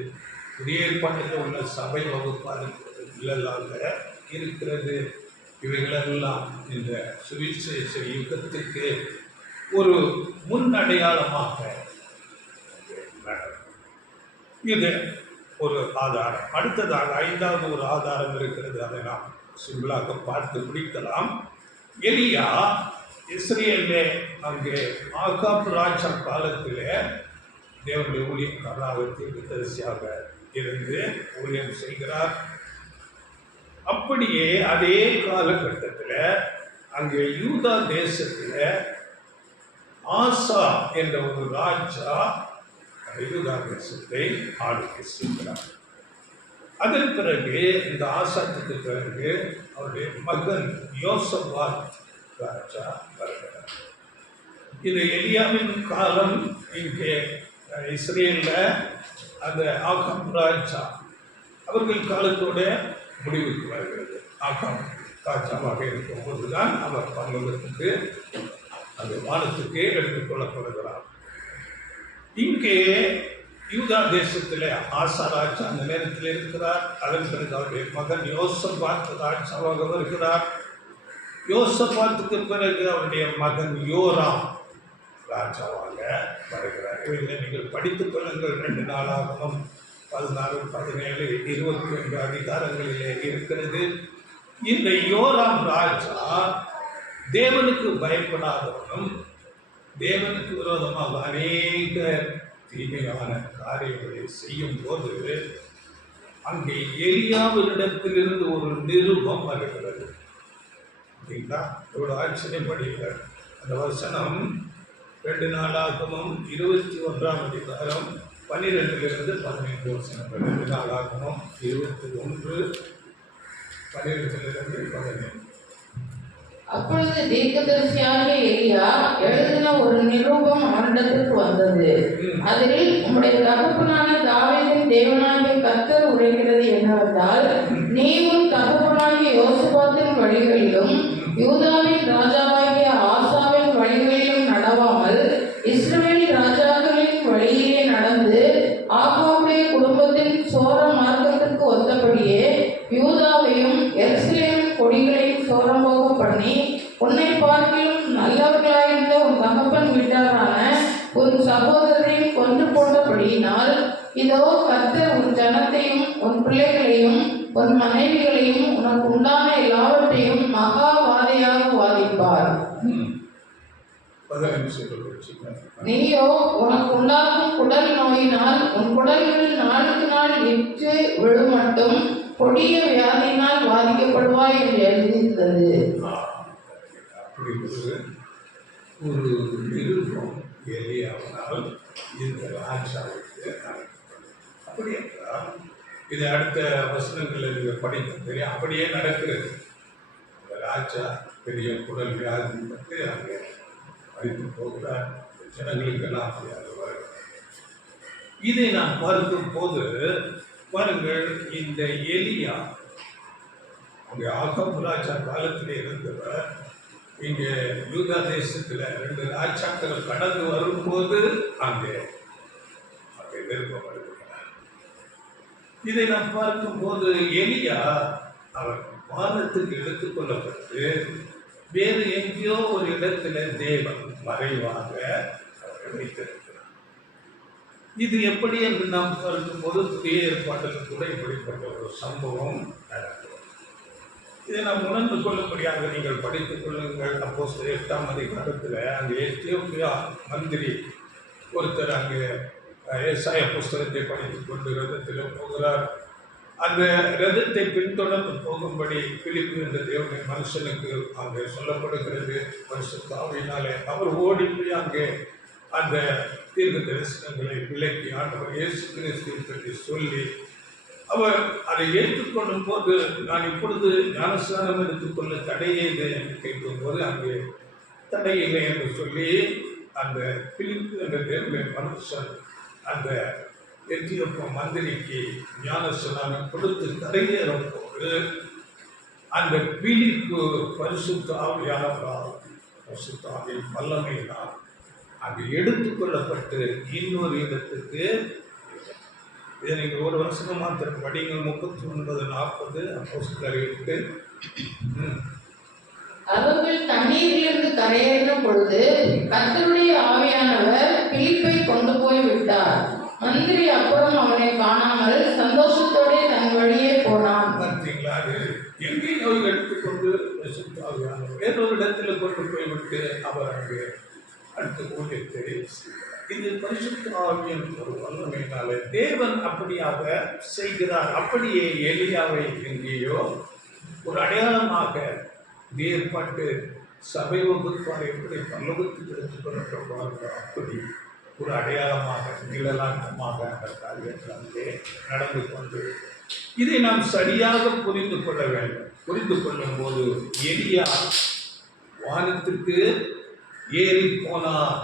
புதிய ஏற்பாட்டில் உள்ள சபை வகுப்பாளர்களாக இருக்கிறது. இவைகளெல்லாம் இந்த சுவிசேஷ யுகத்துக்கு ஒரு முன் அடையாளமாக இது ஒரு ஆதாரம். அடுத்ததாக 5வது ஒரு ஆதாரம் இருக்கிறது. அதை நாம் சிம்பிளாக பார்த்து பிடிக்கலாம். எலியா இஸ்ரேலிலே அங்கே ஆகாப் ராஜா காலத்திலே தேவனுடைய ஊழியக்காரராக தீர்க்கதரிசியாக இருந்து ஊழியம் செய்கிறார். அப்படியே அதே காலகட்டத்தில் அங்கே யூதா தேசத்தில் ஆசா என்ற ஒரு ராஜா யூதா தேசத்தை ஆளுகை செய்கிறார். அதன் பிறகு இந்த ஆசாத்துக்கு பிறகு அவருடைய மகன் யோசபாத் ராஜா வருகிறார். இது எலியாவின் காலம். இங்கே இஸ்ரேலில் அந்த ஆகாப் ராஜா அவர்கள் காலத்தோட முடிவுக்கு வருகிறது. ஆகாப் ராஜாவாக இருக்கும்போது தான் அவர் பரலோகத்துக்கு அந்த வானத்துக்கு எடுத்துக்கொள்ளப்படுகிறார். இங்கே யூதா தேசத்தில் ஆசா ராஜா அந்த நேரத்தில் இருக்கிறார். அதன் பிறகு அவருடைய மகன் யோசபாத் ராஜாவாக வருகிறார். யோசபாத்துக்கு பிறகு அவருடைய மகன் யோராம் ராஜாவாக வருகிறார். இவர்களை நீங்கள் படித்துக் கொள்ளுங்கள். 2 நாளாகவும் 16, 17, 21 அதிகாரங்களிலே இருக்கிறது. இந்த யோராம் ராஜா தேவனுக்கு பயப்படாதவனும் தேவனுக்கு விரோதமாக அநேக தீமையான காரியங்களை செய்யும் போது அங்கே எலியாவினிடத்திலிருந்து ஒரு நிருபம் வருகிறது. அப்படிங்களா? இவ்வளோ ஆச்சரியப்படுகிறார். அந்த வசனம் 2 நாளாகமும் 21 அதிகாரம் 12 15 வசனங்கள். 2 நாளாகமும் 21 12 15. அப்பொழுது தீர்க்கதரிசியாகிய எலியா எழுதின ஒரு நிருபம் அவனிடத்திற்கு வந்தது. அதில் உம்முடைய தகப்பனான தாவீதின் தேவனாகிய கர்த்தர் உரைக்கிறது என்னவென்றால், நீ உன் தகப்பனாகிய யோசபாத்தின் வழிகளிலும் யூதாவின் ராஜாவாகிய ஆசாவின் வழிகளிலும் நடவாமல் இஸ்ரவேல் ராஜாக்களின் வழியிலே நடந்து ஆகாபுடைய குடும்பத்தின் சோர மார்க்கத்திற்கு ஒத்தபடியே யூதாவையும் எருசலேமின் கொடிகளையும் சோரம்போக பண்ணி உன்னை பார்க்கிலும் நல்லவர்களாயிருந்த உன் தகப்பன் வீட்டாரான உன் சகோதரரையும் கொன்று போட்டபடியினால் இதோ கர்த்தர் உன் ஜனத்தையும் உன் பிள்ளைகளையும் உன் மனைவிகளையும் உனக்கு உண்டான எல்லாவற்றையும் மகா வாதையாக வாதிப்பார். நீயோ உனக்கு உண்டாகும் குடல் நோயினால் உன் குடல்கள் நாளுக்கு நாள் இற்று விழுமட்டும் கொடிய வியாதியினால் பாதிக்கப்படுவாய் என்று எழுதியிருந்தது. ஒரு நிருபம் எலியாவினால் இந்த ராஜாவுக்கு அப்படி என்றால் இது அடுத்த வசனங்களில் நீங்கள் படிக்க தெரியும். அப்படியே நடக்கிறது. இந்த ராஜா பெரிய குடல் வியாதி பற்றி அங்கே படித்து போகிறார். ஜனங்களுக்கெல்லாம் அப்படியாக வருகிறார். இதை நாம் பார்க்கும் போது பாருங்கள், இந்த எலியா அங்கே ஆகாப் ராஜா காலத்தில் இருந்தவர் இங்கே யூதா தேசத்தில் 2 ராஜாக்கள் கடந்து வரும்போது அங்கே விருப்பப்படுகிறார். இதை நாம் பார்க்கும்போது எலியா அவர் வானத்துக்கு எடுத்துக்கொள்ளப்பட்டு வேறு எங்கேயோ ஒரு இடத்துல தேவன் மறைவாக அவரை வைத்திருக்கிறார். இது எப்படி என்று நாம் பார்க்கும்போது புதிய ஏற்பாட்டில் கூட இப்படிப்பட்ட ஒரு சம்பவம் நடக்கும். இதை நாம் உணர்ந்து கொள்ளும்படியாக நீங்கள் படித்துக் கொள்ளுங்கள். அப்போஸ்தலர் 8ஆம் அதிகாரத்தில் அங்கே எத்தியோப்பியா மந்திரி ஒருத்தர் அங்கே ஏசாயா புஸ்தகத்தை படித்துக் கொண்டு ரதத்தில் போகிறார். அந்த ரதத்தை பின்தொடர்ந்து போகும்படி பிலிப்பு என்ற தேவனுடைய மனுஷனுக்கு அங்கே சொல்லப்படுகிறது. பரிசுத்த ஆவியினாலே அவர் ஓடி போய் அங்கே அந்த தீர்க்க தரிசனங்களை விளக்கி ஆண்டவர் இயேசு கிறிஸ்துவை பற்றி சொல்லி அவர் அதை ஏற்றுக்கொள்ளும் போது, நான் இப்பொழுது ஞானஸ்நானம் எடுத்துக்கொள்ள தடையே இல்லை என்று கேட்கும்போது அங்கே தடை இல்லை என்று சொல்லி அந்த பிலிப்பு என்ற தேவனுடைய மனுஷன் அந்த எத்தியோப்பியா மந்திரிக்கு ஞானஸ்நானம் கொடுத்து கரையேறும் போது அந்த பிலிப்பு பரிசுத்த ஆவியானவரால் பரிசுத்த ஆவியின் வல்லமையினால் அங்கு எடுத்துக்கொள்ளப்பட்டு இன்னொரு இடத்துக்கு, இதை நீங்கள் ஒரு வருஷம் மாத்திரம் படிங்கள். 39-40 அப்போஸ்தலர் 8. அவர்கள் தண்ணீரிலிருந்து கரையேறின பொழுது கர்த்தருடைய ஆவியானவர் பிலிப்பை கொண்டு போய் விட்டார். மந்திரி அப்புறம் அவனை காணாமல் சந்தோஷத்தோட தன் வழியே போனான். பார்த்தீங்களா? அது எங்கேயோ எடுத்துக்கொண்டு வேறொரு இடத்துல கொண்டு போய்விட்டு அவர் அங்கே அடுத்த ஊழியத்தை இது பரிசுத்த ஆவியின் ஒரு வல்லமையினாலே தேவன் அப்படியாக செய்கிறார். அப்படியே எலியாவை எங்கேயோ ஒரு அடையாளமாக ஏற்பட்டு சபை வகுப்பார் எப்படி பல்லவத்துக்கு எடுத்துக்கொள்ளப்படுவார்களோ அப்படி ஒரு அடையாளமாக நிழலாட்டமாக அந்த காரியத்தில் அங்கே நடந்து கொண்டு இதை நாம் சரியாக புரிந்து கொள்ள வேண்டும். புரிந்து கொள்ளும் போது எலியா வானத்துக்கு ஏறி போனார்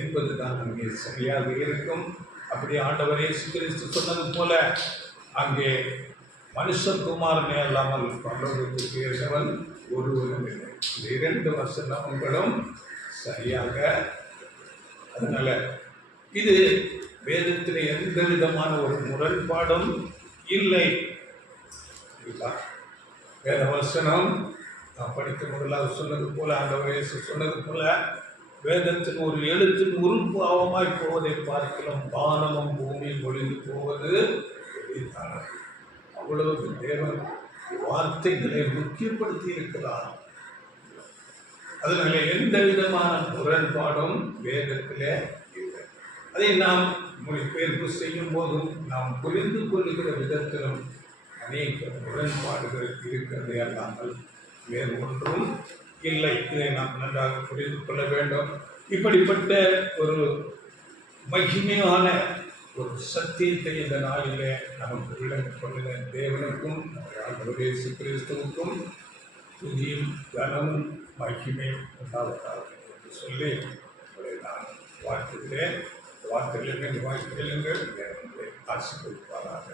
என்பது தான் அங்கே சரியாக இருக்கும். அப்படி ஆண்டவர் இயேசு கிறிஸ்து சொன்னது போல அங்கே மனுஷகுமாரனே அல்லாமல் பரலோகத்துக்கு ஏறினவன் ஒருவரும் இல்லை. இந்த 2 வசனங்களும் சரியாக. அதனால இது வேதத்தில் எந்த விதமான ஒரு முரண்பாடும் இல்லை. வேத வசனம் நான் படித்த முதலாவது சொன்னது போல ஆண்டவர் இயேசு சொன்னது போல வேதத்தின் ஒரு எழுத்தின் உருப்பாவமாய் போவதை பார்க்கலாம். வானமும் பூமியும் ஒளிந்து போவது அவ்வளவு தேவன் வார்த்தைகளை முக்கியப்படுத்தி இருக்கிறார். அதனால எந்த விதமான முரண்பாடும் வேதத்திலே இல்லை. அதை நாம் மொழிபெயர்ப்பு செய்யும் போதும் நாம் புரிந்து கொள்ளுகிற விதத்திலும் அநேக முரண்பாடுகள் இருக்கிறது அல்லாமல் வேறு ஒன்றும் இல்லை. இதை நாம் நன்றாக புரிந்து கொள்ள வேண்டும். இப்படிப்பட்ட ஒரு மகிமையான ஒரு சத்தியத்தை இந்த நாளிலே நமக்கு விளங்கிக் கொள்ளுகிற தேவனுக்கும் ஆண்டவர் இயேசு கிறிஸ்துவுக்கும் துதியும் கனமும் மகிமையும் உண்டாவதாக என்று சொல்லி உங்களை நான் வாழ்த்துகிறேன். வார்த்தைகளை வாய்ப்பு கேளுங்கள். ஆசீர்வதிப்பாராக.